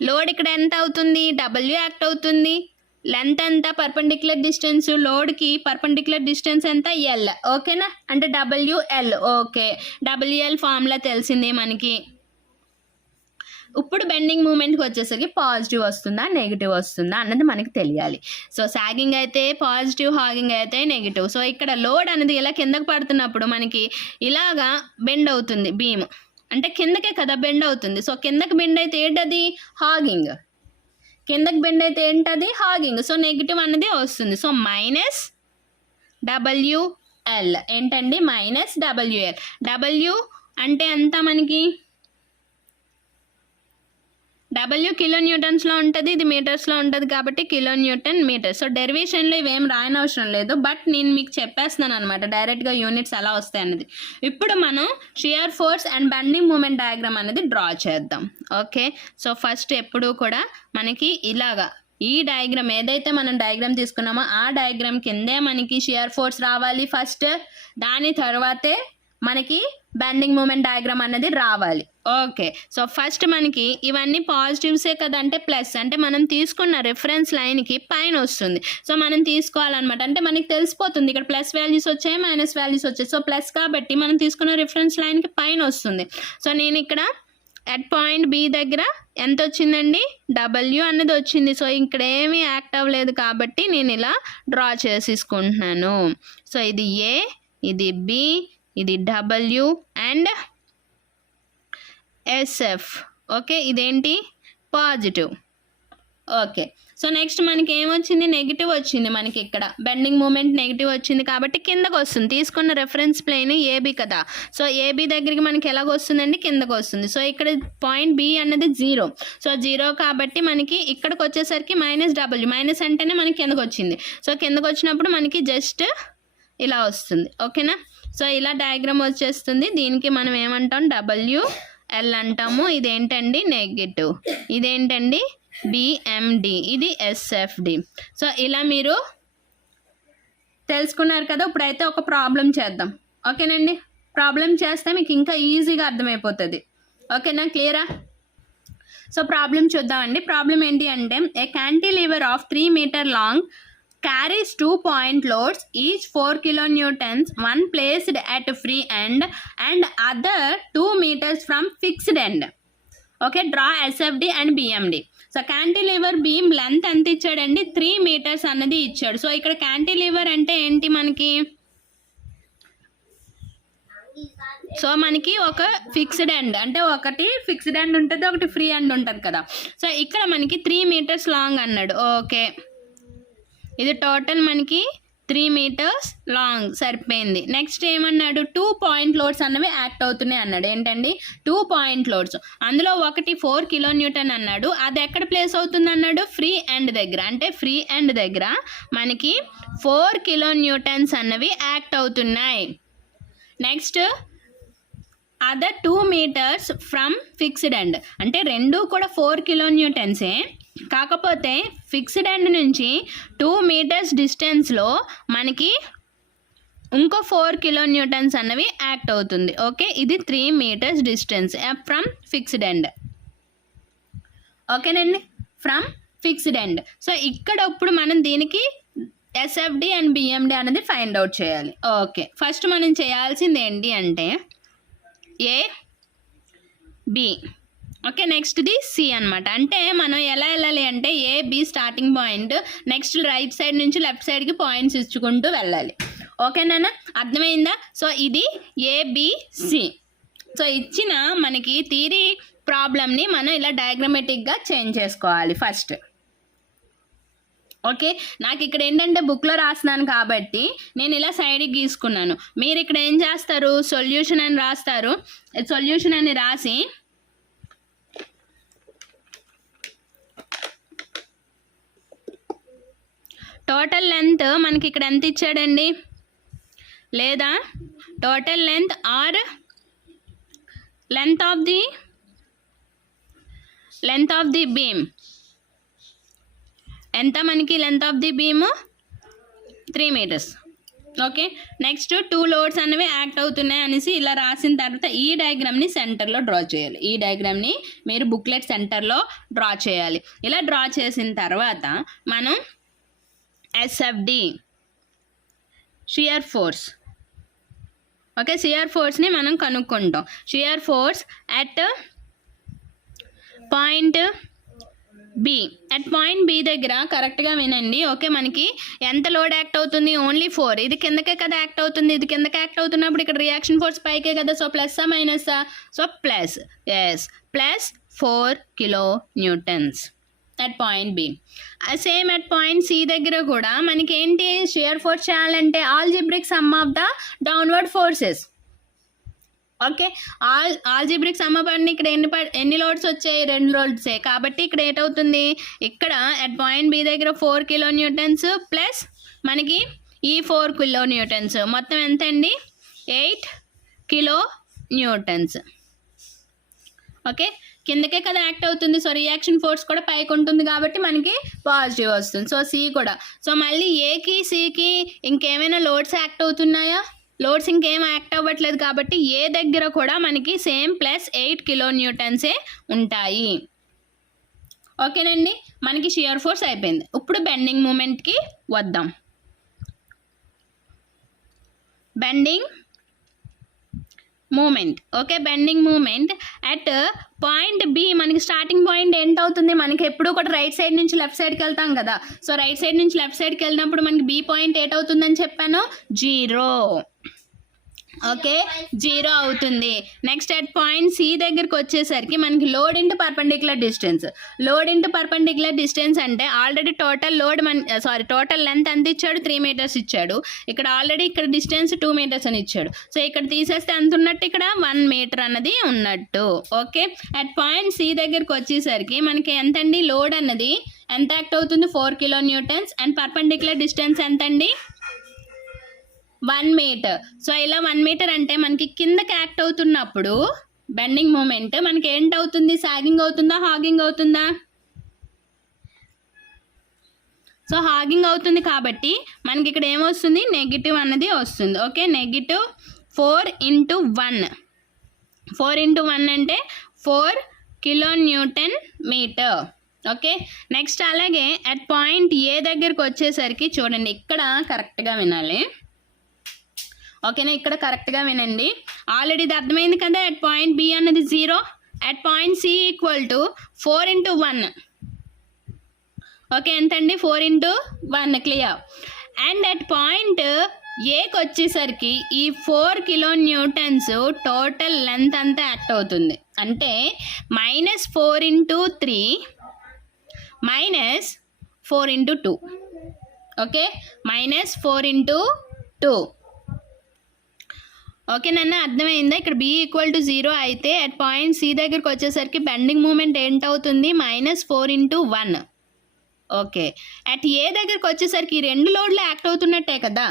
లోడ్ ఇక్కడ ఎంత అవుతుంది, W యాక్ట్ అవుతుంది. లెంత్ ఎంత, పర్పెండిక్యులర్ డిస్టెన్స్, లోడ్కి పర్పెండిక్యులర్ డిస్టెన్స్ ఎంత, L. ఓకేనా, అంటే WL. ఓకే, WL ఫార్ములా తెలిసిందే మనకి. ఇప్పుడు బెండింగ్ మూమెంట్కి వచ్చేసరికి పాజిటివ్ వస్తుందా నెగిటివ్ వస్తుందా అన్నది మనకి తెలియాలి. సో సాగింగ్ అయితే పాజిటివ్, హాగింగ్ అయితే నెగిటివ్. సో ఇక్కడ లోడ్ అనేది ఇలా కిందకు పడుతున్నప్పుడు మనకి ఇలాగా బెండ్ అవుతుంది బీమ్, అంటే కిందకే కదా బెండ్ అవుతుంది. సో కిందకి బెండ్ అయితే ఏంటది, హాగింగ్. కిందకి బెండ్ అయితే ఏంటది, హాగింగ్. సో నెగిటివ్ అన్నది వస్తుంది. సో -WL ఏంటండి, -WL. W అంటే ఎంత మనకి, W కిలో న్యూటన్స్లో ఉంటుంది, ఇది మీటర్స్లో ఉంటుంది కాబట్టి కిలో న్యూటన్ మీటర్. సో డెరివేషన్లో ఇవేం రాయనవసరం లేదు, బట్ నేను మీకు చెప్పేస్తున్నాను అనమాట డైరెక్ట్గా యూనిట్స్ ఎలా వస్తాయి అన్నది. ఇప్పుడు మనం shear force and bending moment diagram అనేది డ్రా చేద్దాం. ఓకే, సో ఫస్ట్ ఎప్పుడూ కూడా మనకి ఇలాగా ఈ డయాగ్రామ్ ఏదైతే మనం డయాగ్రామ్ తీసుకున్నామో ఆ డయాగ్రామ్ కిందే మనకి షియర్ ఫోర్స్ రావాలి ఫస్ట్, దాని తర్వాతే మనకి బెండింగ్ మూమెంట్ డయాగ్రామ్ అనేది రావాలి. ఓకే, సో ఫస్ట్ మనకి ఇవన్నీ పాజిటివ్సే కదా, అంటే ప్లస్, అంటే మనం తీసుకున్న రిఫరెన్స్ లైన్కి పైన వస్తుంది. సో మనం తీసుకోవాలన్నమాట, అంటే మనకి తెలిసిపోతుంది ఇక్కడ ప్లస్ వాల్యూస్ వచ్చాయి మైనస్ వాల్యూస్ వచ్చాయి. సో ప్లస్ కాబట్టి మనం తీసుకున్న రిఫరెన్స్ లైన్కి పైన వస్తుంది. సో నేను ఇక్కడ ఎట్ పాయింట్ B దగ్గర ఎంత వచ్చిందండి, W అన్నది వచ్చింది. సో ఇక్కడ ఏమీ యాక్ట్ అవ్వలేదు కాబట్టి నేను ఇలా డ్రా చేసుకుంటున్నాను. సో ఇది A, ఇది B, ఇది W అండ్ SF. ఓకే, ఇదేంటి, పాజిటివ్. ఓకే. సో నెక్స్ట్ మనకి ఏమొచ్చింది, నెగిటివ్ వచ్చింది. మనకి ఇక్కడ బెండింగ్ మూమెంట్ నెగిటివ్ వచ్చింది కాబట్టి కిందకు వస్తుంది. తీసుకున్న రెఫరెన్స్ ప్లేన్ ఏబి కదా, సో ఏబి దగ్గరికి మనకి ఎలాగ వస్తుందండి, కిందకు వస్తుంది. సో ఇక్కడ పాయింట్ బి అన్నది 0, సో 0 కాబట్టి మనకి ఇక్కడికి వచ్చేసరికి -w, మైనస్ అంటేనే మనకి కిందకు వచ్చింది. సో కిందకు వచ్చినప్పుడు మనకి జస్ట్ ఇలా వస్తుంది. ఓకేనా. సో ఇలా డయాగ్రామ్ వచ్చేస్తుంది. దీనికి మనం ఏమంటాం, WL అంటాము. ఇదేంటండి నెగిటివ్, ఇదేంటండి BMD, ఇది SFD. సో ఇలా మీరు తెలుసుకున్నారు కదా. ఇప్పుడైతే ఒక ప్రాబ్లం చేద్దాం. ఓకేనండి, ప్రాబ్లం చేస్తే మీకు ఇంకా ఈజీగా అర్థమైపోతుంది. ఓకేనా, క్లియరా? సో ప్రాబ్లం చూద్దామండి. ప్రాబ్లం ఏంటి అంటే, a cantilever of 3 meter long carries 2 point loads, each 4 kilonewtons, one placed at free end and other 2 meters from fixed end. Okay, draw SFD and BMD. So cantilever beam length ఎంత ఇచ్చాడండి, 3 metres అన్నది ఇచ్చాడు. So ఇక్కడ cantilever అంటే ఏంటి మనకి, so మనకి ఒక ఫిక్స్డ్ ఎండ్ అంటే ఒకటి ఫిక్స్డ్ ఎండ్ ఉంటుంది, ఒకటి ఫ్రీ ఎండ్ ఉంటుంది కదా. సో ఇక్కడ మనకి 3 మీటర్స్ లాంగ్ అన్నాడు. ఓకే, ఇది టోటల్ మనకి 3 మీటర్స్ లాంగ్ సరిపోయింది. నెక్స్ట్ ఏమన్నాడు, 2 పాయింట్ లోడ్స్ అన్నవి యాక్ట్ అవుతున్నాయి అన్నాడు. ఏంటండి, 2 పాయింట్ లోడ్స్, అందులో ఒకటి 4 కిలోన్యూటన్ అన్నాడు. అది ఎక్కడ ప్లేస్ అవుతుంది అన్నాడు, ఫ్రీ ఎండ్ దగ్గర. అంటే ఫ్రీ ఎండ్ దగ్గర మనకి 4 కిలోన్యూటన్స్ అన్నవి యాక్ట్ అవుతున్నాయి. Next other 2 meters from fixed end, అంటే రెండు కూడా 4 కిలోన్యూటన్సే, కాకపోతే ఫిక్స్డ్ ఎండ్ నుంచి 2 మీటర్స్ డిస్టెన్స్లో మనకి ఇంకో 4 కిలోన్యూటన్స్ అన్నవి యాక్ట్ అవుతుంది. ఓకే, ఇది 3 meters distance from fixed end. ఓకేనండి, ఫ్రమ్ ఫిక్స్డ్ ఎండ్. సో ఇక్కడ ఇప్పుడు మనం దీనికి SFD అండ్ BMD అనేది ఫైండ్ అవుట్ చేయాలి. ఓకే, ఫస్ట్ మనం చేయాల్సింది ఏంటి అంటే A, B. ఓకే, నెక్స్ట్ది C అనమాట. అంటే మనం ఎలా వెళ్ళాలి అంటే AB starting point, next right side నుంచి లెఫ్ట్ సైడ్కి పాయింట్స్ ఇచ్చుకుంటూ వెళ్ళాలి. ఓకేనా, అర్థమైందా? సో ఇది ABC. సో ఇచ్చిన మనకి థియరీ ప్రాబ్లమ్ని మనం ఇలా డయాగ్రమాటిక్గా చేంజ్ చేసుకోవాలి ఫస్ట్. ఓకే, నాకు ఇక్కడ ఏంటంటే బుక్లో రాస్తున్నాను కాబట్టి నేను ఇలా సైడ్కి గీసుకున్నాను. మీరు ఇక్కడ ఏం చేస్తారు, సొల్యూషన్ అని రాస్తారు. సొల్యూషన్ అని రాసి టోటల్ లెంత్ మనకి ఇక్కడ ఎంత ఇచ్చాడండి, లేదా total length or length of the beam ఎంత, మనకి length of the beam 3 meters. Okay, next 2 loads అనేవి యాక్ట్ అవుతున్నాయి అనేసి ఇలా రాసిన తర్వాత ఈ డయాగ్రామ్ని సెంటర్లో డ్రా చేయాలి. ఈ డయాగ్రామ్ని మీరు బుక్లెట్ సెంటర్లో డ్రా చేయాలి. ఇలా డ్రా చేసిన తర్వాత మనం SFD, shear force. Okay, shear ఫోర్స్ని మనం కనుక్కుంటాం. Shear force at point B, at point B దగ్గర కరెక్ట్గా వినండి. ఓకే, మనకి ఎంత లోడ్ యాక్ట్ అవుతుంది, ఓన్లీ 4. ఇది కిందకే కదా యాక్ట్ అవుతుంది, ఇది కిందకి యాక్ట్ అవుతున్నప్పుడు ఇక్కడ రియాక్షన్ ఫోర్స్ పైకే కదా. సో ప్లస్సా మైనస్సా, so plus, yes, plus 4 kilonewtons at point B. Same at point C దగ్గర కూడా మనకి ఏంటి, షియర్ ఫోర్స్ చేయాలంటే algebraic sum of the downward forces. Okay, algebraic sum up అంటే ఇక్కడ ఎన్ని లోడ్స్ వచ్చాయి, 2 లోడ్సే. కాబట్టి ఇక్కడ ఏటవుతుంది, ఇక్కడ అట్ పాయింట్ బి దగ్గర 4 కిలో న్యూటన్స్ ప్లస్ మనకి ఈ 4 కిలో న్యూటన్స్, మొత్తం ఎంత అండి, 8 కిలో న్యూటన్స్. ఓకే, కిందకే కదా యాక్ట్ అవుతుంది. సో రియాక్షన్ ఫోర్స్ కూడా పైకి ఉంటుంది కాబట్టి మనకి పాజిటివ్ వస్తుంది. సో సి కూడా. సో మళ్ళీ ఏకి సికి ఇంకేమైనా లోడ్స్ యాక్ట్ అవుతున్నాయా, లోడ్స్ ఇంకేం యాక్ట్ అవ్వట్లేదు కాబట్టి ఏ దగ్గర కూడా మనకి సేమ్ ప్లస్ 8 కిలో న్యూటన్సే ఉంటాయి. ఓకేనండి, మనకి షియర్ ఫోర్స్ అయిపోయింది. ఇప్పుడు బెండింగ్ మూమెంట్కి వద్దాం. Bending moment. Okay, bending moment at point B, మనకి స్టార్టింగ్ పాయింట్ ఎంత అవుతుంది, మనకి ఎప్పుడు కూడా రైట్ సైడ్ నుంచి లెఫ్ట్ సైడ్కి వెళ్తాం కదా. సో రైట్ సైడ్ నుంచి లెఫ్ట్ సైడ్కి వెళ్ళినప్పుడు మనకి బి పాయింట్ ఏటవుతుందని చెప్పాను, 0. ఓకే 0 అవుతుంది. నెక్స్ట్ అట్ పాయింట్ సి దగ్గరికి వచ్చేసరికి మనకి లోడ్ ఇంటూ పర్పెండిక్యులర్ డిస్టెన్స్ అంటే already total load total length ఎంత ఇచ్చాడు 3 మీటర్స్ ఇచ్చాడు. ఇక్కడ ఆల్రెడీ ఇక్కడ డిస్టెన్స్ 2 మీటర్స్ అని ఇచ్చాడు. సో ఇక్కడ తీసేస్తే ఎంత ఉన్నట్టు ఇక్కడ 1 మీటర్ అన్నది ఉన్నట్టు. ఓకే అట్ పాయింట్ సి దగ్గరికి వచ్చేసరికి మనకి ఎంతండి లోడ్ అన్నది ఎంత యాక్ట్ అవుతుంది 4 kilo Newton's and perpendicular distance ఎంతండి 1 మీటర్. సో ఇలా 1 మీటర్ అంటే మనకి కిందకి యాక్ట్ అవుతున్నప్పుడు బెండింగ్ మూమెంట్ మనకి ఏంటవుతుంది సాగింగ్ అవుతుందా హాగింగ్ అవుతుందా? సో హాగింగ్ అవుతుంది కాబట్టి మనకి ఇక్కడ ఏమొస్తుంది నెగిటివ్ అన్నది వస్తుంది. ఓకే నెగిటివ్ 4 × 1 4 × 1 అంటే 4 kilonewton meter. Okay next అలాగే అట్ పాయింట్ ఏ దగ్గరికి వచ్చేసరికి చూడండి ఇక్కడ కరెక్ట్గా వినాలి. ఓకేనా ఇక్కడ కరెక్ట్గా వినండి. ఆల్రెడీ ఇది అర్థమైంది కదా అట్ పాయింట్ బి అన్నది 0 at point C equal to 4 × 1. Okay ఎంతండి 4 × 1 క్లియర్. అండ్ అట్ పాయింట్ ఏకి వచ్చేసరికి ఈ 4 కిలో న్యూటన్స్ టోటల్ లెంత్ అంతా యాక్ట్ అవుతుంది. అంటే -4 × 3 -4 × 2. ఓకే -4 × 2. ఓకే నన్ను అర్థమైందా? ఇక్కడ బి ఈక్వల్ టు 0 అయితే అట్ పాయింట్ సి దగ్గరికి వచ్చేసరికి బెండింగ్ మూమెంట్ ఏంటవుతుంది -4 × 1. ఓకే అట్ ఏ దగ్గరికి వచ్చేసరికి ఈ 2 లోడ్లు యాక్ట్ అవుతున్నట్టే కదా,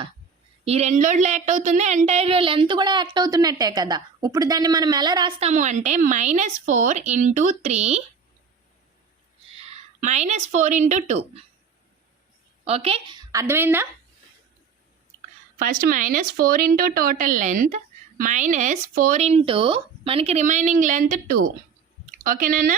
ఈ 2 లోడ్లు యాక్ట్ అవుతుంది ఎంటైర్ లెంత్ కూడా యాక్ట్ అవుతున్నట్టే కదా. ఇప్పుడు దాన్ని మనం ఎలా రాస్తాము అంటే -4 × 3 -4 × 2. ఓకే అర్థమైందా? ఫస్ట్ -4 × టోటల్ లెంత్ -4 × మనకి రిమైనింగ్ లెంత్ 2. ఓకేనా?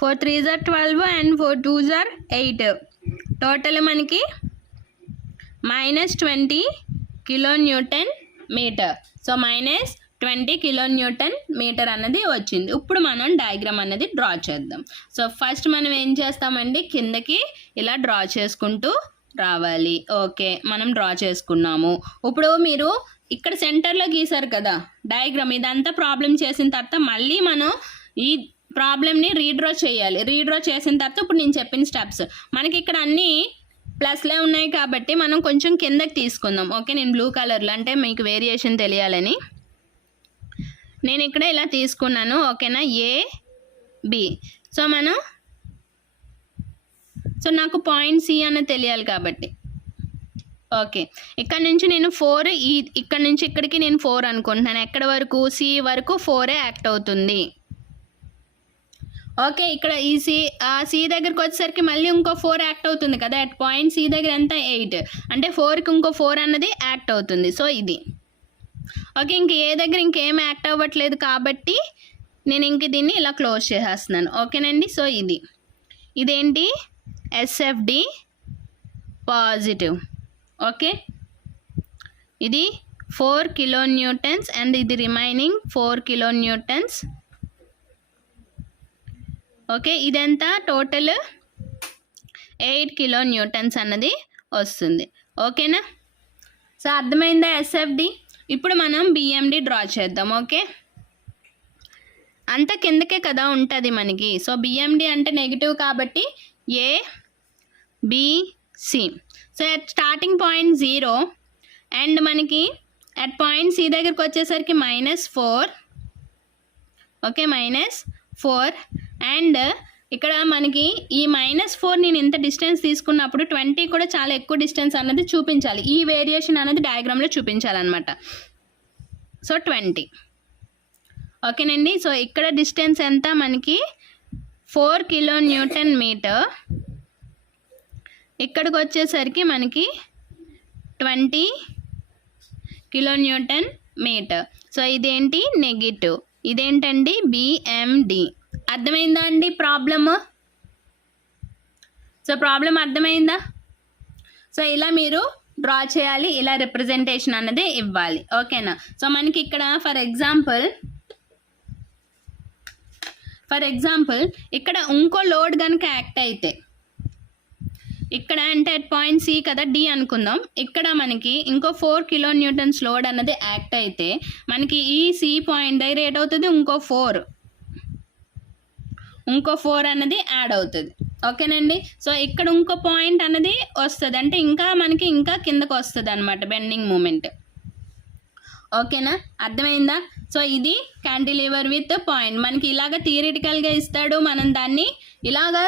Four 3s are 12 and 4 2s are 8. Total మనకి -20 kilonewton meter. So -20 kilonewton meter అన్నది వచ్చింది. ఇప్పుడు మనం డయాగ్రామ్ అన్నది డ్రా చేద్దాం. సో ఫస్ట్ మనం ఏం చేస్తామండి కిందకి ఇలా డ్రా చేసుకుంటూ రావాలి. ఓకే మనం డ్రా చేసుకున్నాము. ఇప్పుడు మీరు ఇక్కడ సెంటర్లో గీసారు కదా డయాగ్రామ్, ఇదంతా ప్రాబ్లం చేసిన తర్వాత మళ్ళీ మనం ఈ ప్రాబ్లమ్ని రీడ్రా చేయాలి. రీడ్రా చేసిన తర్వాత ఇప్పుడు నేను చెప్పిన స్టెప్స్ మనకి ఇక్కడ అన్నీ ప్లస్లే ఉన్నాయి కాబట్టి మనం కొంచెం కిందకి తీసుకుందాం. ఓకే నేను బ్లూ కలర్లో అంటే మీకు వేరియేషన్ తెలియాలని నేను ఇక్కడ ఇలా తీసుకున్నాను. ఓకేనా ఏ బి. సో నాకు పాయింట్ సి అన్నది తెలియాలి కాబట్టి ఓకే ఇక్కడ నుంచి నేను 4 ఇక్కడ నుంచి ఇక్కడికి నేను 4 అనుకుంటున్నాను. ఎక్కడ వరకు సి వరకు 4 యాక్ట్ అవుతుంది. ఓకే ఇక్కడ ఈ సి దగ్గరికి వచ్చేసరికి మళ్ళీ ఇంకో 4 యాక్ట్ అవుతుంది కదా. అట్ పాయింట్ సి దగ్గర ఎంత 8 అంటే 4కి ఇంకో 4 అన్నది యాక్ట్ అవుతుంది. సో ఇది ఓకే ఇంక ఏ దగ్గర ఇంకేం యాక్ట్ అవ్వట్లేదు కాబట్టి నేను ఇంక దీన్ని ఇలా క్లోజ్ చేసేస్తున్నాను. ఓకేనండి. సో ఇదేంటి ఎస్ఎఫ్డి పాజిటివ్. ఓకే ఇది 4 కిలో న్యూటన్స్ అండ్ ఇది రిమైనింగ్ 4 కిలో న్యూటన్స్. ఓకే ఇదంతా టోటల్ 8 కిలో న్యూటన్స్ అన్నది వస్తుంది. ఓకేనా? సో అర్థమైందా ఎస్ఎఫ్డి? ఇప్పుడు మనం బిఎండి డ్రా చేద్దాం. ఓకే అంత కిందకే కదా ఉంటుంది మనకి. సో బిఎండి అంటే నెగిటివ్ కాబట్టి A B C. So at starting point 0 and మనకి అట్ పాయింట్ సి దగ్గరికి వచ్చేసరికి -4. ఓకే -4 అండ్ ఇక్కడ మనకి ఈ -4 నేను ఇంత డిస్టెన్స్ తీసుకున్నప్పుడు 20 కూడా చాలా ఎక్కువ డిస్టెన్స్ అన్నది చూపించాలి. ఈ వేరియేషన్ అనేది డయాగ్రామ్లో చూపించాలన్నమాట. సో 20. ఓకేనండి. సో ఇక్కడ డిస్టెన్స్ ఎంత మనకి 4 కిలో న్యూటన్ మీటర్. ఇక్కడికి వచ్చేసరికి మనకి 20 కిలో న్యూటన్ మీటర్. సో ఇదేంటి నెగిటివ్, ఇదేంటండి బిఎండి. అర్థమైందా అండి ప్రాబ్లమ్? సో ప్రాబ్లం అర్థమైందా? సో ఇలా మీరు డ్రా చేయాలి, ఇలా రిప్రజెంటేషన్ అన్నది ఇవ్వాలి. ఓకేనా? సో మనకి ఇక్కడ ఫర్ ఎగ్జాంపుల్ ఫర్ ఎగ్జాంపుల్ ఇక్కడ ఇంకో లోడ్ కనుక యాక్ట్ అయితే, ఇక్కడ అంటే అట్ పాయింట్ సి కదా డి అనుకుందాం, ఇక్కడ మనకి ఇంకో 4 kN లోడ్ అన్నది యాక్ట్ అయితే మనకి ఈ సి పాయింట్ దగ్గర ఏటవుతుంది, ఇంకో 4 అన్నది యాడ్ అవుతుంది. ఓకేనండి. సో ఇక్కడ ఇంకో పాయింట్ అన్నది వస్తుంది, అంటే మనకి ఇంకా కిందకు వస్తుంది అనమాట బెండింగ్ మూమెంట్. ఓకేనా, అర్థమైందా? సో ఇది క్యాంటిలివర్ విత్ పాయింట్. మనకి ఇలాగ థియరిటికల్గా ఇస్తాడు, మనం దాన్ని ఇలాగా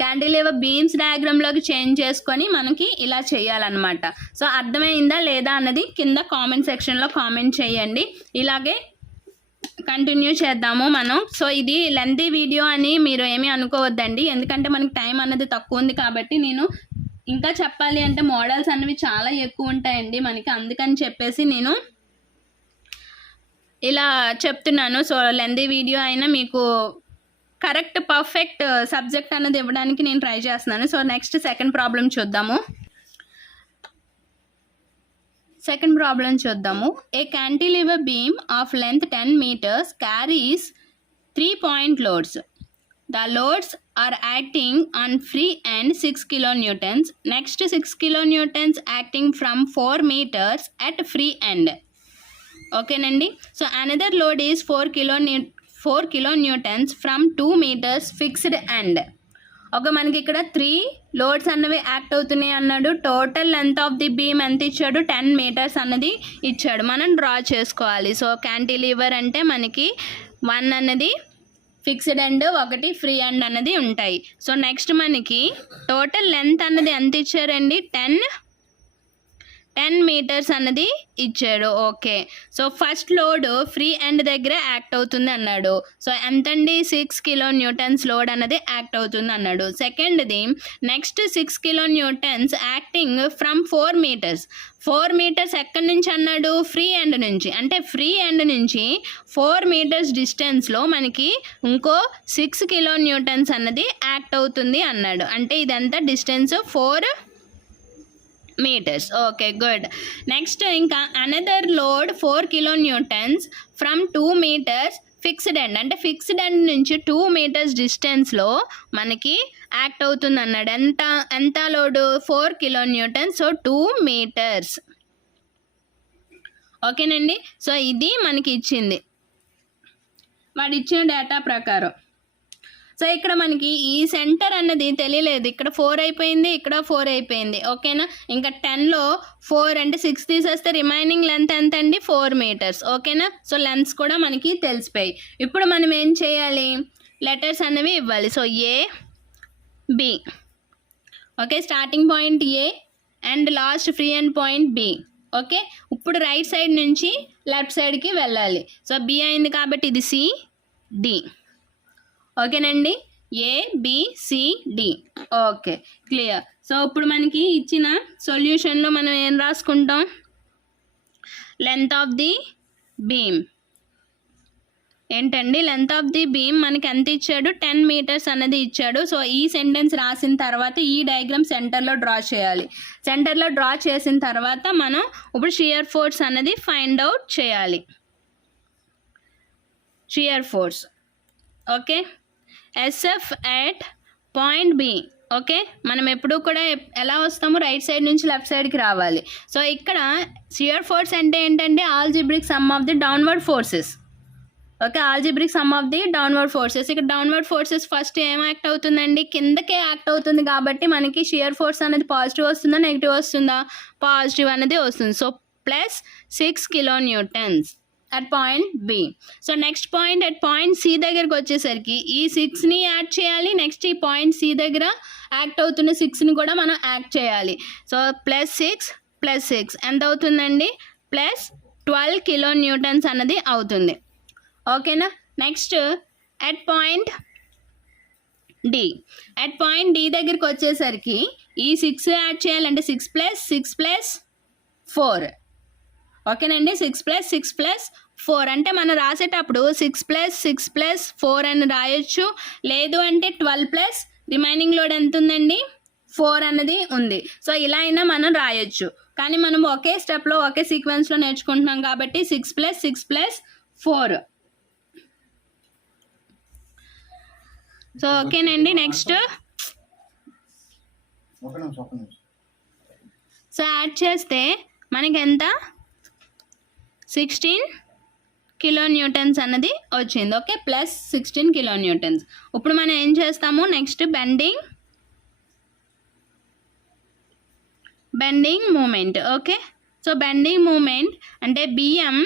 క్యాంటిలివర్ బీమ్స్ డయాగ్రామ్లోకి చేంజ్ చేసుకొని మనకి ఇలా చేయాలన్నమాట. సో అర్థమైందా లేదా అన్నది కింద కామెంట్ సెక్షన్లో కామెంట్ చేయండి. ఇలాగే కంటిన్యూ చేద్దాము మనం. సో ఇది లెంతీ వీడియో అని మీరు ఏమీ అనుకోవద్దండి, ఎందుకంటే మనకి టైం అన్నది తక్కువ ఉంది కాబట్టి నేను ఇంకా చెప్పాలి అంటే మోడల్స్ అనేవి చాలా ఎక్కువ ఉంటాయండి మనకి, అందుకని చెప్పేసి నేను ఇలా చెప్తున్నాను. సో లెంతీ వీడియో అయినా మీకు కరెక్ట్ పర్ఫెక్ట్ సబ్జెక్ట్ అన్నది ఇవ్వడానికి నేను ట్రై చేస్తున్నాను. సో నెక్స్ట్ సెకండ్ ప్రాబ్లం చూద్దాము. A cantilever beam of length 10 meters carries 3 point loads. The loads are acting on free end 6 kilonewtons. Next 6 kilonewtons acting from 4 meters at free end. ఓకేనండి. So another load is 4 kilonewtons from 2 meters fixed end. Okay, మనకి ఇక్కడ 3 loads అన్నవి act అవుతున్నాయి అన్నాడు. Total length of the beam ఎంత ఇచ్చాడు, 10 meters అన్నది ఇచ్చాడు. మనం డ్రా చేసుకోవాలి. సో క్యాంటిలివర్ అంటే మనకి 1 అన్నది ఫిక్స్డ్ ఎండ్, 1 ఫ్రీ ఎండ్ అన్నది ఉంటాయి. సో నెక్స్ట్ మనకి టోటల్ లెంత్ అన్నది ఎంత ఇచ్చారండి, 10 meters అన్నది ఇచ్చాడు. Okay, so first load free end దగ్గర యాక్ట్ అవుతుంది అన్నాడు. సో ఎంతండి, 6 kilonewtons లోడ్ అన్నది యాక్ట్ అవుతుంది అన్నాడు. సెకండ్ది next 6 kilonewtons acting from 4 meters. 4 meters ఎక్కడి నుంచి అన్నాడు, ఫ్రీ ఎండ్ నుంచి. అంటే ఫ్రీ ఎండ్ నుంచి 4 meters డిస్టెన్స్లో మనకి ఇంకో 6 kilonewtons అన్నది యాక్ట్ అవుతుంది అన్నాడు. అంటే ఇదంతా distance 4 meters. Okay, good. Next ఇంకా another load 4 kilonewtons from 2 meters fixed end. అంటే ఫిక్స్డ్ ఎండ్ నుంచి 2 meters డిస్టెన్స్లో మనకి యాక్ట్ అవుతుంది అన్నాడు. ఎంత లోడు, 4 kilonewtons. So 2 meters. ఓకేనండి. సో ఇది మనకి ఇచ్చింది, వాడు ఇచ్చిన డేటా ప్రకారం. సో ఇక్కడ మనకి ఈ సెంటర్ అన్నది తెలియలేదు, ఇక్కడ 4 అయిపోయింది, ఇక్కడ 4 అయిపోయింది. ఓకేనా, ఇంకా 10లో 4 అంటే 6 తీసేస్తే రిమైనింగ్ లెంత్ ఎంత అండి, 4 meters. ఓకేనా, సో లెంత్స్ కూడా మనకి తెలిసిపోయి. ఇప్పుడు మనం ఏం చేయాలి, లెటర్స్ అనేవి ఇవ్వాలి. So A B. Okay, starting point A and last free end point B. Okay, ఇప్పుడు రైట్ సైడ్ నుంచి లెఫ్ట్ సైడ్కి వెళ్ళాలి. సో బి అయింది కాబట్టి ఇది సి డి. ఓకేనండి, A B C D. Okay, clear. So ఇప్పుడు మనకి ఇచ్చిన సొల్యూషన్లో మనం ఏం రాసుకుంటాం, లెంత్ ఆఫ్ ది బీమ్ ఏంటండి, లెంత్ ఆఫ్ ది బీమ్ మనకి ఎంత ఇచ్చాడు, 10 meters అన్నది ఇచ్చాడు. సో ఈ సెంటెన్స్ రాసిన తర్వాత ఈ డయాగ్రామ్ సెంటర్లో డ్రా చేయాలి. సెంటర్లో డ్రా చేసిన తర్వాత మనం ఇప్పుడు షియర్ ఫోర్స్ అన్నది ఫైండ్ అవుట్ చేయాలి. Shear force. Okay, SF at point B. Okay, మనం ఎప్పుడు కూడా ఎలా వస్తాము, రైట్ సైడ్ నుంచి లెఫ్ట్ సైడ్కి రావాలి. సో ఇక్కడ షియర్ ఫోర్స్ అంటే ఏంటంటే algebraic sum of the downward forces. Okay, algebraic sum of the downward forces. ఇక్కడ డౌన్వర్డ్ ఫోర్సెస్ ఫస్ట్ ఏం యాక్ట్ అవుతుందండి, కిందకే యాక్ట్ అవుతుంది కాబట్టి మనకి షియర్ ఫోర్స్ అనేది పాజిటివ్ వస్తుందా నెగిటివ్ వస్తుందా, పాజిటివ్ అనేది వస్తుంది. So plus 6 kilonewtons at point B. So next point at point C దగ్గరకు వచ్చేసరికి ఈ 6ని యాడ్ చేయాలి. నెక్స్ట్ ఈ పాయింట్ సి దగ్గర యాక్ట్ అవుతున్న 6ని కూడా మనం యాడ్ చేయాలి. సో +6 ఎంత అవుతుందండి, +12 kilonewtons అన్నది అవుతుంది. ఓకేనా, next at point D. At point D దగ్గరికి వచ్చేసరికి ఈ 6 యాడ్ చేయాలంటే 6 + 4. ఓకేనండి, 6 + 4 అంటే మనం రాసేటప్పుడు 6 + 4 అని రాయొచ్చు. లేదు అంటే 12 రిమైనింగ్ లోడ్ ఎంత ఉందండి, 4 అన్నది ఉంది. సో ఇలా అయినా మనం రాయొచ్చు, కానీ మనం ఒకే స్టెప్లో ఒకే సీక్వెన్స్లో నేర్చుకుంటున్నాం కాబట్టి 6 + 4. సో ఓకేనండి. నెక్స్ట్ సో యాడ్ చేస్తే మనకి ఎంత 16 కిలో న్యూటన్స్ అన్నది వచ్చింది. Okay, plus 16 kilonewtons. ఇప్పుడు మనం ఏం చేస్తాము, next bending moment. Okay, so bending moment అంటే బిఎం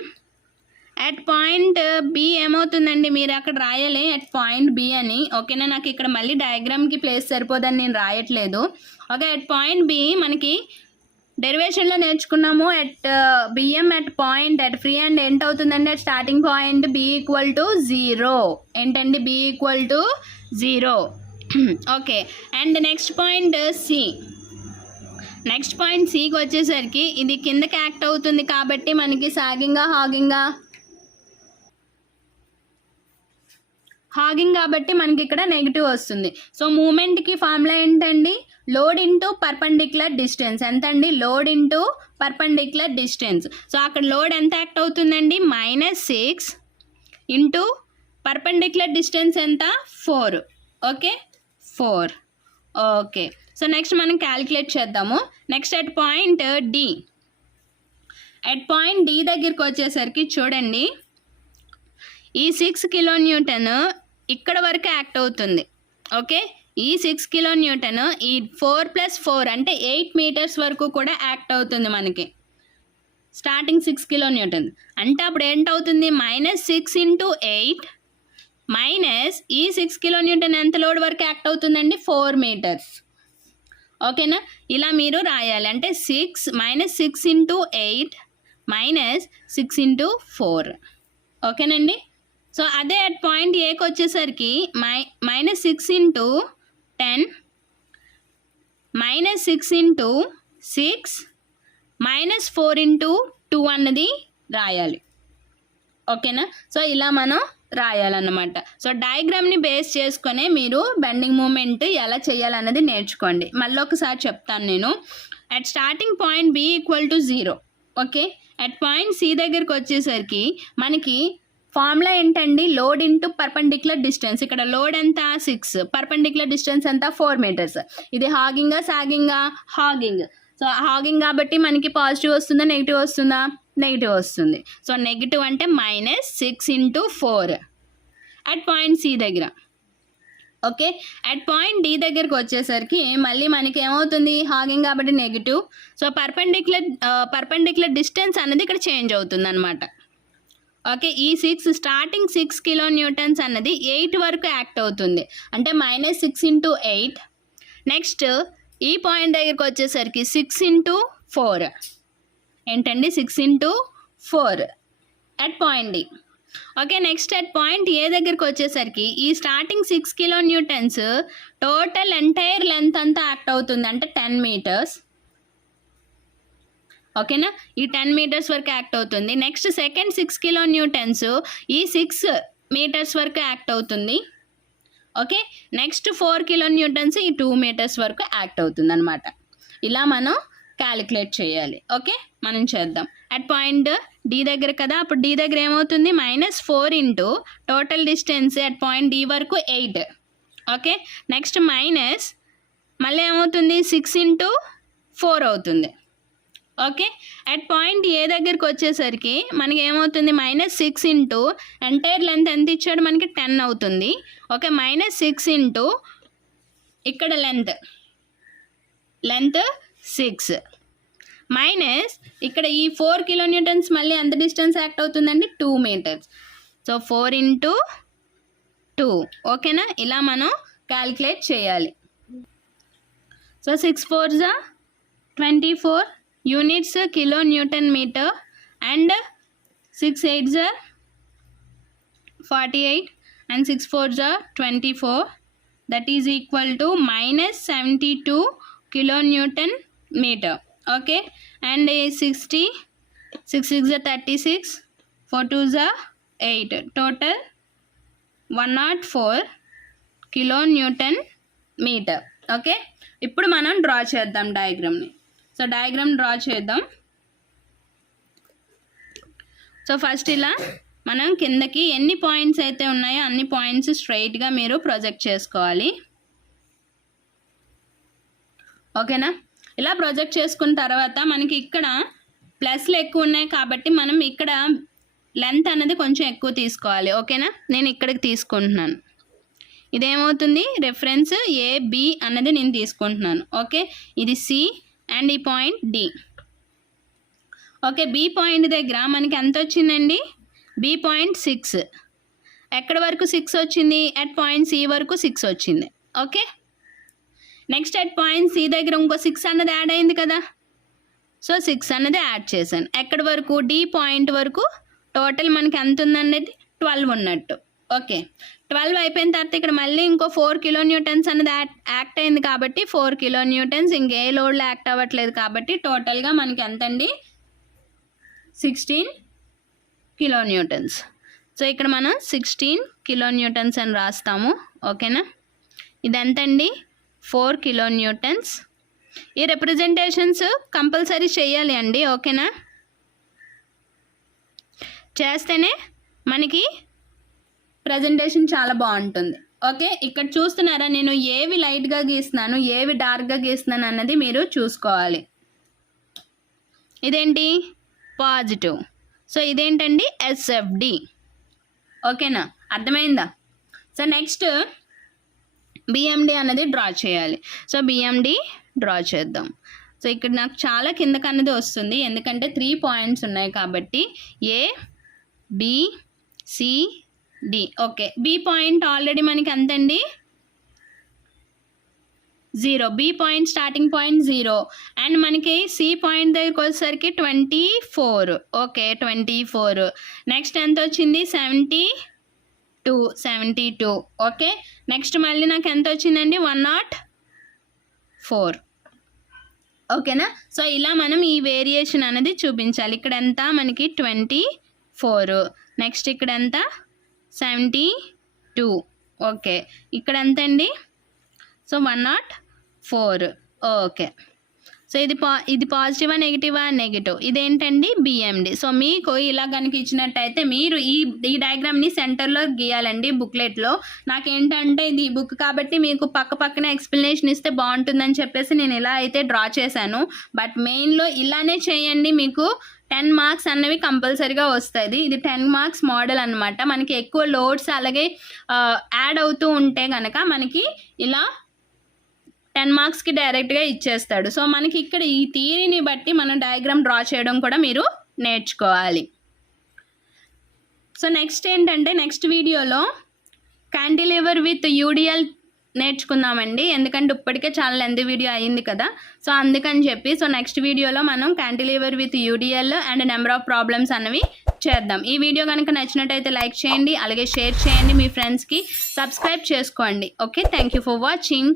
అట్ పాయింట్ బి ఏమవుతుందండి, మీరు అక్కడ రాయాలి అట్ పాయింట్ బి అని. ఓకేనా, నాకు ఇక్కడ మళ్ళీ డయాగ్రామ్కి ప్లేస్ సరిపోదని నేను రాయట్లేదు. ఓకే, అట్ పాయింట్ బి మనకి డెరివేషన్లో నేర్చుకున్నాము. At BM at point at free and ఎంత అవుతుందండి, at starting point B equal to 0. ఏంటండి, B equal to 0. Okay, and next point C. Next point సికి వచ్చేసరికి ఇది కిందకి యాక్ట్ అవుతుంది కాబట్టి మనకి హాగింగ్ కాబట్టి మనకి ఇక్కడ నెగిటివ్ వస్తుంది. సో మూమెంట్కి ఫార్ములా ఏంటండి, లోడ్ ఇంటూ పర్పెండిక్యులర్ డిస్టెన్స్. ఎంత అండి, load into perpendicular distance. So అక్కడ లోడ్ ఎంత యాక్ట్ అవుతుందండి, -6 ఇంటూ పర్పెండిక్యులర్ డిస్టెన్స్ ఎంత 4. ఓకే, 4. ఓకే, సో నెక్స్ట్ మనం క్యాలిక్యులేట్ చేద్దాము. Next at point D. At point D దగ్గరికి వచ్చేసరికి చూడండి, ఈ 6 కిలో న్యూటన్ ఇక్కడ వరకు యాక్ట్ అవుతుంది. ఓకే, ఈ 6 కిలో న్యూటన్ ఈ 4 + 4 అంటే 8 మీటర్స్ వరకు కూడా యాక్ట్ అవుతుంది మనకి. స్టార్టింగ్ 6 కిలో న్యూటన్ అంటే అప్పుడు ఏంటవుతుంది, -6 × 8 మైనస్ ఈ 6 కిలో న్యూటన్ ఎంత లోడ్ వరకు యాక్ట్ అవుతుందండి, 4 మీటర్స్. ఓకేనా, ఇలా మీరు రాయాలి. అంటే -6 × 8 -6 × 4. ఓకేనండి. సో అదే అట్ పాయింట్ ఏకి వచ్చేసరికి -6 × 10 -6 × 6 -4 × 2 అన్నది రాయాలి. ఓకేనా, సో ఇలా మనం రాయాలన్నమాట. సో డయాగ్రామ్ని బేస్ చేసుకునే మీరు బెండింగ్ మూమెంట్ ఎలా చేయాలన్నది నేర్చుకోండి. మళ్ళీ ఒకసారి చెప్తాను నేను. At starting point B equal to 0. Okay, at point C దగ్గరికి వచ్చేసరికి మనకి ఫార్ములా ఏంటండి, లోడ్ ఇంటూ పర్పెండిక్యులర్ డిస్టెన్స్. ఇక్కడ లోడ్ ఎంత 6, పర్పెండిక్యులర్ డిస్టెన్స్ ఎంత 4 మీటర్స్. ఇది హాగింగా సాగింగా, హాగింగ్. సో హాగింగ్ కాబట్టి మనకి పాజిటివ్ వస్తుందా నెగిటివ్ వస్తుందా, నెగిటివ్ వస్తుంది. సో నెగిటివ్ అంటే -6 × 4 అట్ పాయింట్ సి దగ్గర. ఓకే, అట్ పాయింట్ డి దగ్గరికి వచ్చేసరికి మళ్ళీ మనకి ఏమవుతుంది, హాగింగ్ కాబట్టి నెగిటివ్. సో పర్పెండిక్యులర్ డిస్టెన్స్ అనేది ఇక్కడ చేంజ్ అవుతుంది అనమాట. ఓకే, ఈ స్టార్టింగ్ 6 కిలో న్యూటన్స్ అన్నది 8 వరకు యాక్ట్ అవుతుంది. అంటే -6 × 8. నెక్స్ట్ ఈ పాయింట్ దగ్గరికి వచ్చేసరికి 6 × 4. ఏంటండి, 6 × 4 at point D. Okay, next at point A దగ్గరికి వచ్చేసరికి ఈ starting 6 kilonewtons total entire length అంతా యాక్ట్ అవుతుంది. అంటే 10 మీటర్స్. ఓకేనా, ఈ 10 మీటర్స్ వరకు యాక్ట్ అవుతుంది. నెక్స్ట్ సెకండ్ 6 కిలో న్యూటన్స్ ఈ 6 మీటర్స్ వరకు యాక్ట్ అవుతుంది. ఓకే, నెక్స్ట్ 4 కిలో న్యూటన్స్ ఈ 2 మీటర్స్ వరకు యాక్ట్ అవుతుంది అనమాట. ఇలా మనం క్యాలిక్యులేట్ చేయాలి. ఓకే, మనం చేద్దాం. అట్ పాయింట్ డి దగ్గర కదా, అప్పుడు డి దగ్గర ఏమవుతుంది, -4 into total distance at point D వరకు 8. ఓకే, నెక్స్ట్ మైనస్ మళ్ళీ ఏమవుతుంది, 6 × 4 అవుతుంది. ఓకే, అట్ పాయింట్ ఏ దగ్గరికి వచ్చేసరికి మనకి ఏమవుతుంది, -6 ఇంటూ ఎంటైర్ లెంత్ ఎంత ఇచ్చాడు మనకి 10 అవుతుంది. ఓకే, -6 ఇంటూ ఇక్కడ లెంత్ 6 మైనస్ ఇక్కడ ఈ 4 కిలో న్యూటన్స్ మళ్ళీ ఎంత డిస్టెన్స్ యాక్ట్ అవుతుందండి, 2 మీటర్స్. సో 4 × 2. ఓకేనా, ఇలా మనం క్యాలిక్యులేట్ చేయాలి. So 6 × 4 = 24 units kilo newton meter and 6 8s are 48 and 6 4s are 24. That is equal to -72 kilo newton meter. Okay, and 60 6 6 are 36 4 2s are 8. Total 104 kilo newton meter. Okay, ఇప్పుడు మనం draw చేద్దాం డయాగ్రామ్ని. So diagram draw చేద్దాం. So first ఇలా మనం కిందకి ఎన్ని points అయితే ఉన్నాయో అన్ని పాయింట్స్ స్ట్రైట్గా మీరు ప్రొజెక్ట్ చేసుకోవాలి. ఓకేనా? ఇలా ప్రొజెక్ట్ చేసుకున్న తర్వాత మనకి ఇక్కడ ప్లస్లు ఎక్కువ ఉన్నాయి కాబట్టి మనం ఇక్కడ లెంత్ అనేది కొంచెం ఎక్కువ తీసుకోవాలి. ఓకేనా? నేను ఇక్కడికి తీసుకుంటున్నాను. ఇదేమవుతుంది, రెఫరెన్స్ AB అన్నది నేను తీసుకుంటున్నాను. ఓకే, ఇది C అండ్ ఈ point D. Okay, B point దగ్గర మనకి ఎంత వచ్చిందండి? B point 6. ఎక్కడి వరకు 6 వచ్చింది? అట్ పాయింట్ C వరకు 6 వచ్చింది. Okay, next at point C దగ్గర ఇంకో 6 అన్నది యాడ్ అయింది కదా. సో 6 అన్నది యాడ్ చేశాను. ఎక్కడి వరకు? D పాయింట్ వరకు. టోటల్ మనకి ఎంత ఉందనేది 12 ఉన్నట్టు. ఓకే, 12 అయిపోయిన తర్వాత ఇక్కడ మళ్ళీ ఇంకో 4 కిలోన్యూటన్స్ అనేది యాక్ట్ అయింది కాబట్టి 4 కిలోన్యూటన్స్, ఇంకే లోడ్లో యాక్ట్ అవ్వట్లేదు కాబట్టి టోటల్గా మనకి ఎంతండి? 16 కిలోన్యూటన్స్. సో ఇక్కడ మనం 16 కిలోన్యూటన్స్ అని రాస్తాము. ఓకేనా? ఇది ఎంతండి? 4 కిలోన్యూటన్స్. ఈ రిప్రజెంటేషన్స్ కంపల్సరీ చేయాలి అండి. ఓకేనా? చేస్తేనే మనకి ప్రజెంటేషన్ చాలా బాగుంటుంది. ఓకే, ఇక్కడ చూస్తున్నారా, నేను ఏవి లైట్గా గీస్తున్నాను, ఏవి డార్క్గా గీస్తున్నాను అన్నది మీరు చూసుకోవాలి. ఇదేంటి? పాజిటివ్. సో ఇదేంటండి? SFD. ఓకేనా? అర్థమైందా? సో నెక్స్ట్ BMD అనేది డ్రా చేయాలి. సో BMD డ్రా చేద్దాం. సో ఇక్కడ నాకు చాలా కిందకి అన్నది వస్తుంది, ఎందుకంటే 3 పాయింట్స్ ఉన్నాయి కాబట్టి. A, B, C, D. Okay, B point already మనకి ఎంతండి? 0. B point starting point 0 and మనకి C పాయింట్ దగ్గరికి వచ్చేసరికి 24. ఓకే, 24. నెక్స్ట్ ఎంత వచ్చింది? 72. ఓకే, నెక్స్ట్ మళ్ళీ నాకు ఎంత వచ్చిందండి? 104. ఓకేనా? సో ఇలా మనం ఈ వేరియేషన్ అనేది చూపించాలి. ఇక్కడ ఎంత మనకి? 24. నెక్స్ట్ ఇక్కడ ఎంత? 72. ఓకే, ఇక్కడ ఎంత అండి? సో 104. ఓకే, సో ఇది పాజిటివా నెగిటివా? నెగిటివ్. ఇదేంటండి? BMD. సో మీకు ఇలా కనుక ఇచ్చినట్టయితే మీరు ఈ డయాగ్రామ్ని సెంటర్లో గీయాలండి బుక్లెట్లో. నాకేంటంటే ఇది బుక్ కాబట్టి మీకు పక్కన ఎక్స్ప్లెనేషన్ ఇస్తే బాగుంటుందని చెప్పేసి నేను ఇలా అయితే డ్రా చేశాను. బట్ మెయిన్లో ఇలానే చేయండి, మీకు 10 మార్క్స్ అన్నవి కంపల్సరీగా వస్తుంది. ఇది 10 మార్క్స్ మోడల్ అనమాట. మనకి ఎక్కువ లోడ్స్ అలాగే యాడ్ అవుతూ ఉంటే కనుక మనకి ఇలా 10 మార్క్స్కి డైరెక్ట్గా ఇచ్చేస్తాడు. సో మనకి ఇక్కడ ఈ థియరీని బట్టి మనం డయాగ్రామ్ డ్రా చేయడం కూడా మీరు నేర్చుకోవాలి. సో నెక్స్ట్ ఏంటంటే నెక్స్ట్ వీడియోలో క్యాంటిలివర్ విత్ UDL నేర్చుకుందామండి, ఎందుకంటే ఇప్పటికే చాలా లెంత్ వీడియో అయ్యింది కదా. సో అందుకని చెప్పి సో నెక్స్ట్ వీడియోలో మనం cantilever with UDL and number of problems అన్నవి చేద్దాం. ఈ వీడియో కనుక నచ్చినట్టయితే లైక్ చేయండి, అలాగే షేర్ చేయండి, మీ ఫ్రెండ్స్కి సబ్స్క్రైబ్ చేసుకోండి. Okay, thank you for watching.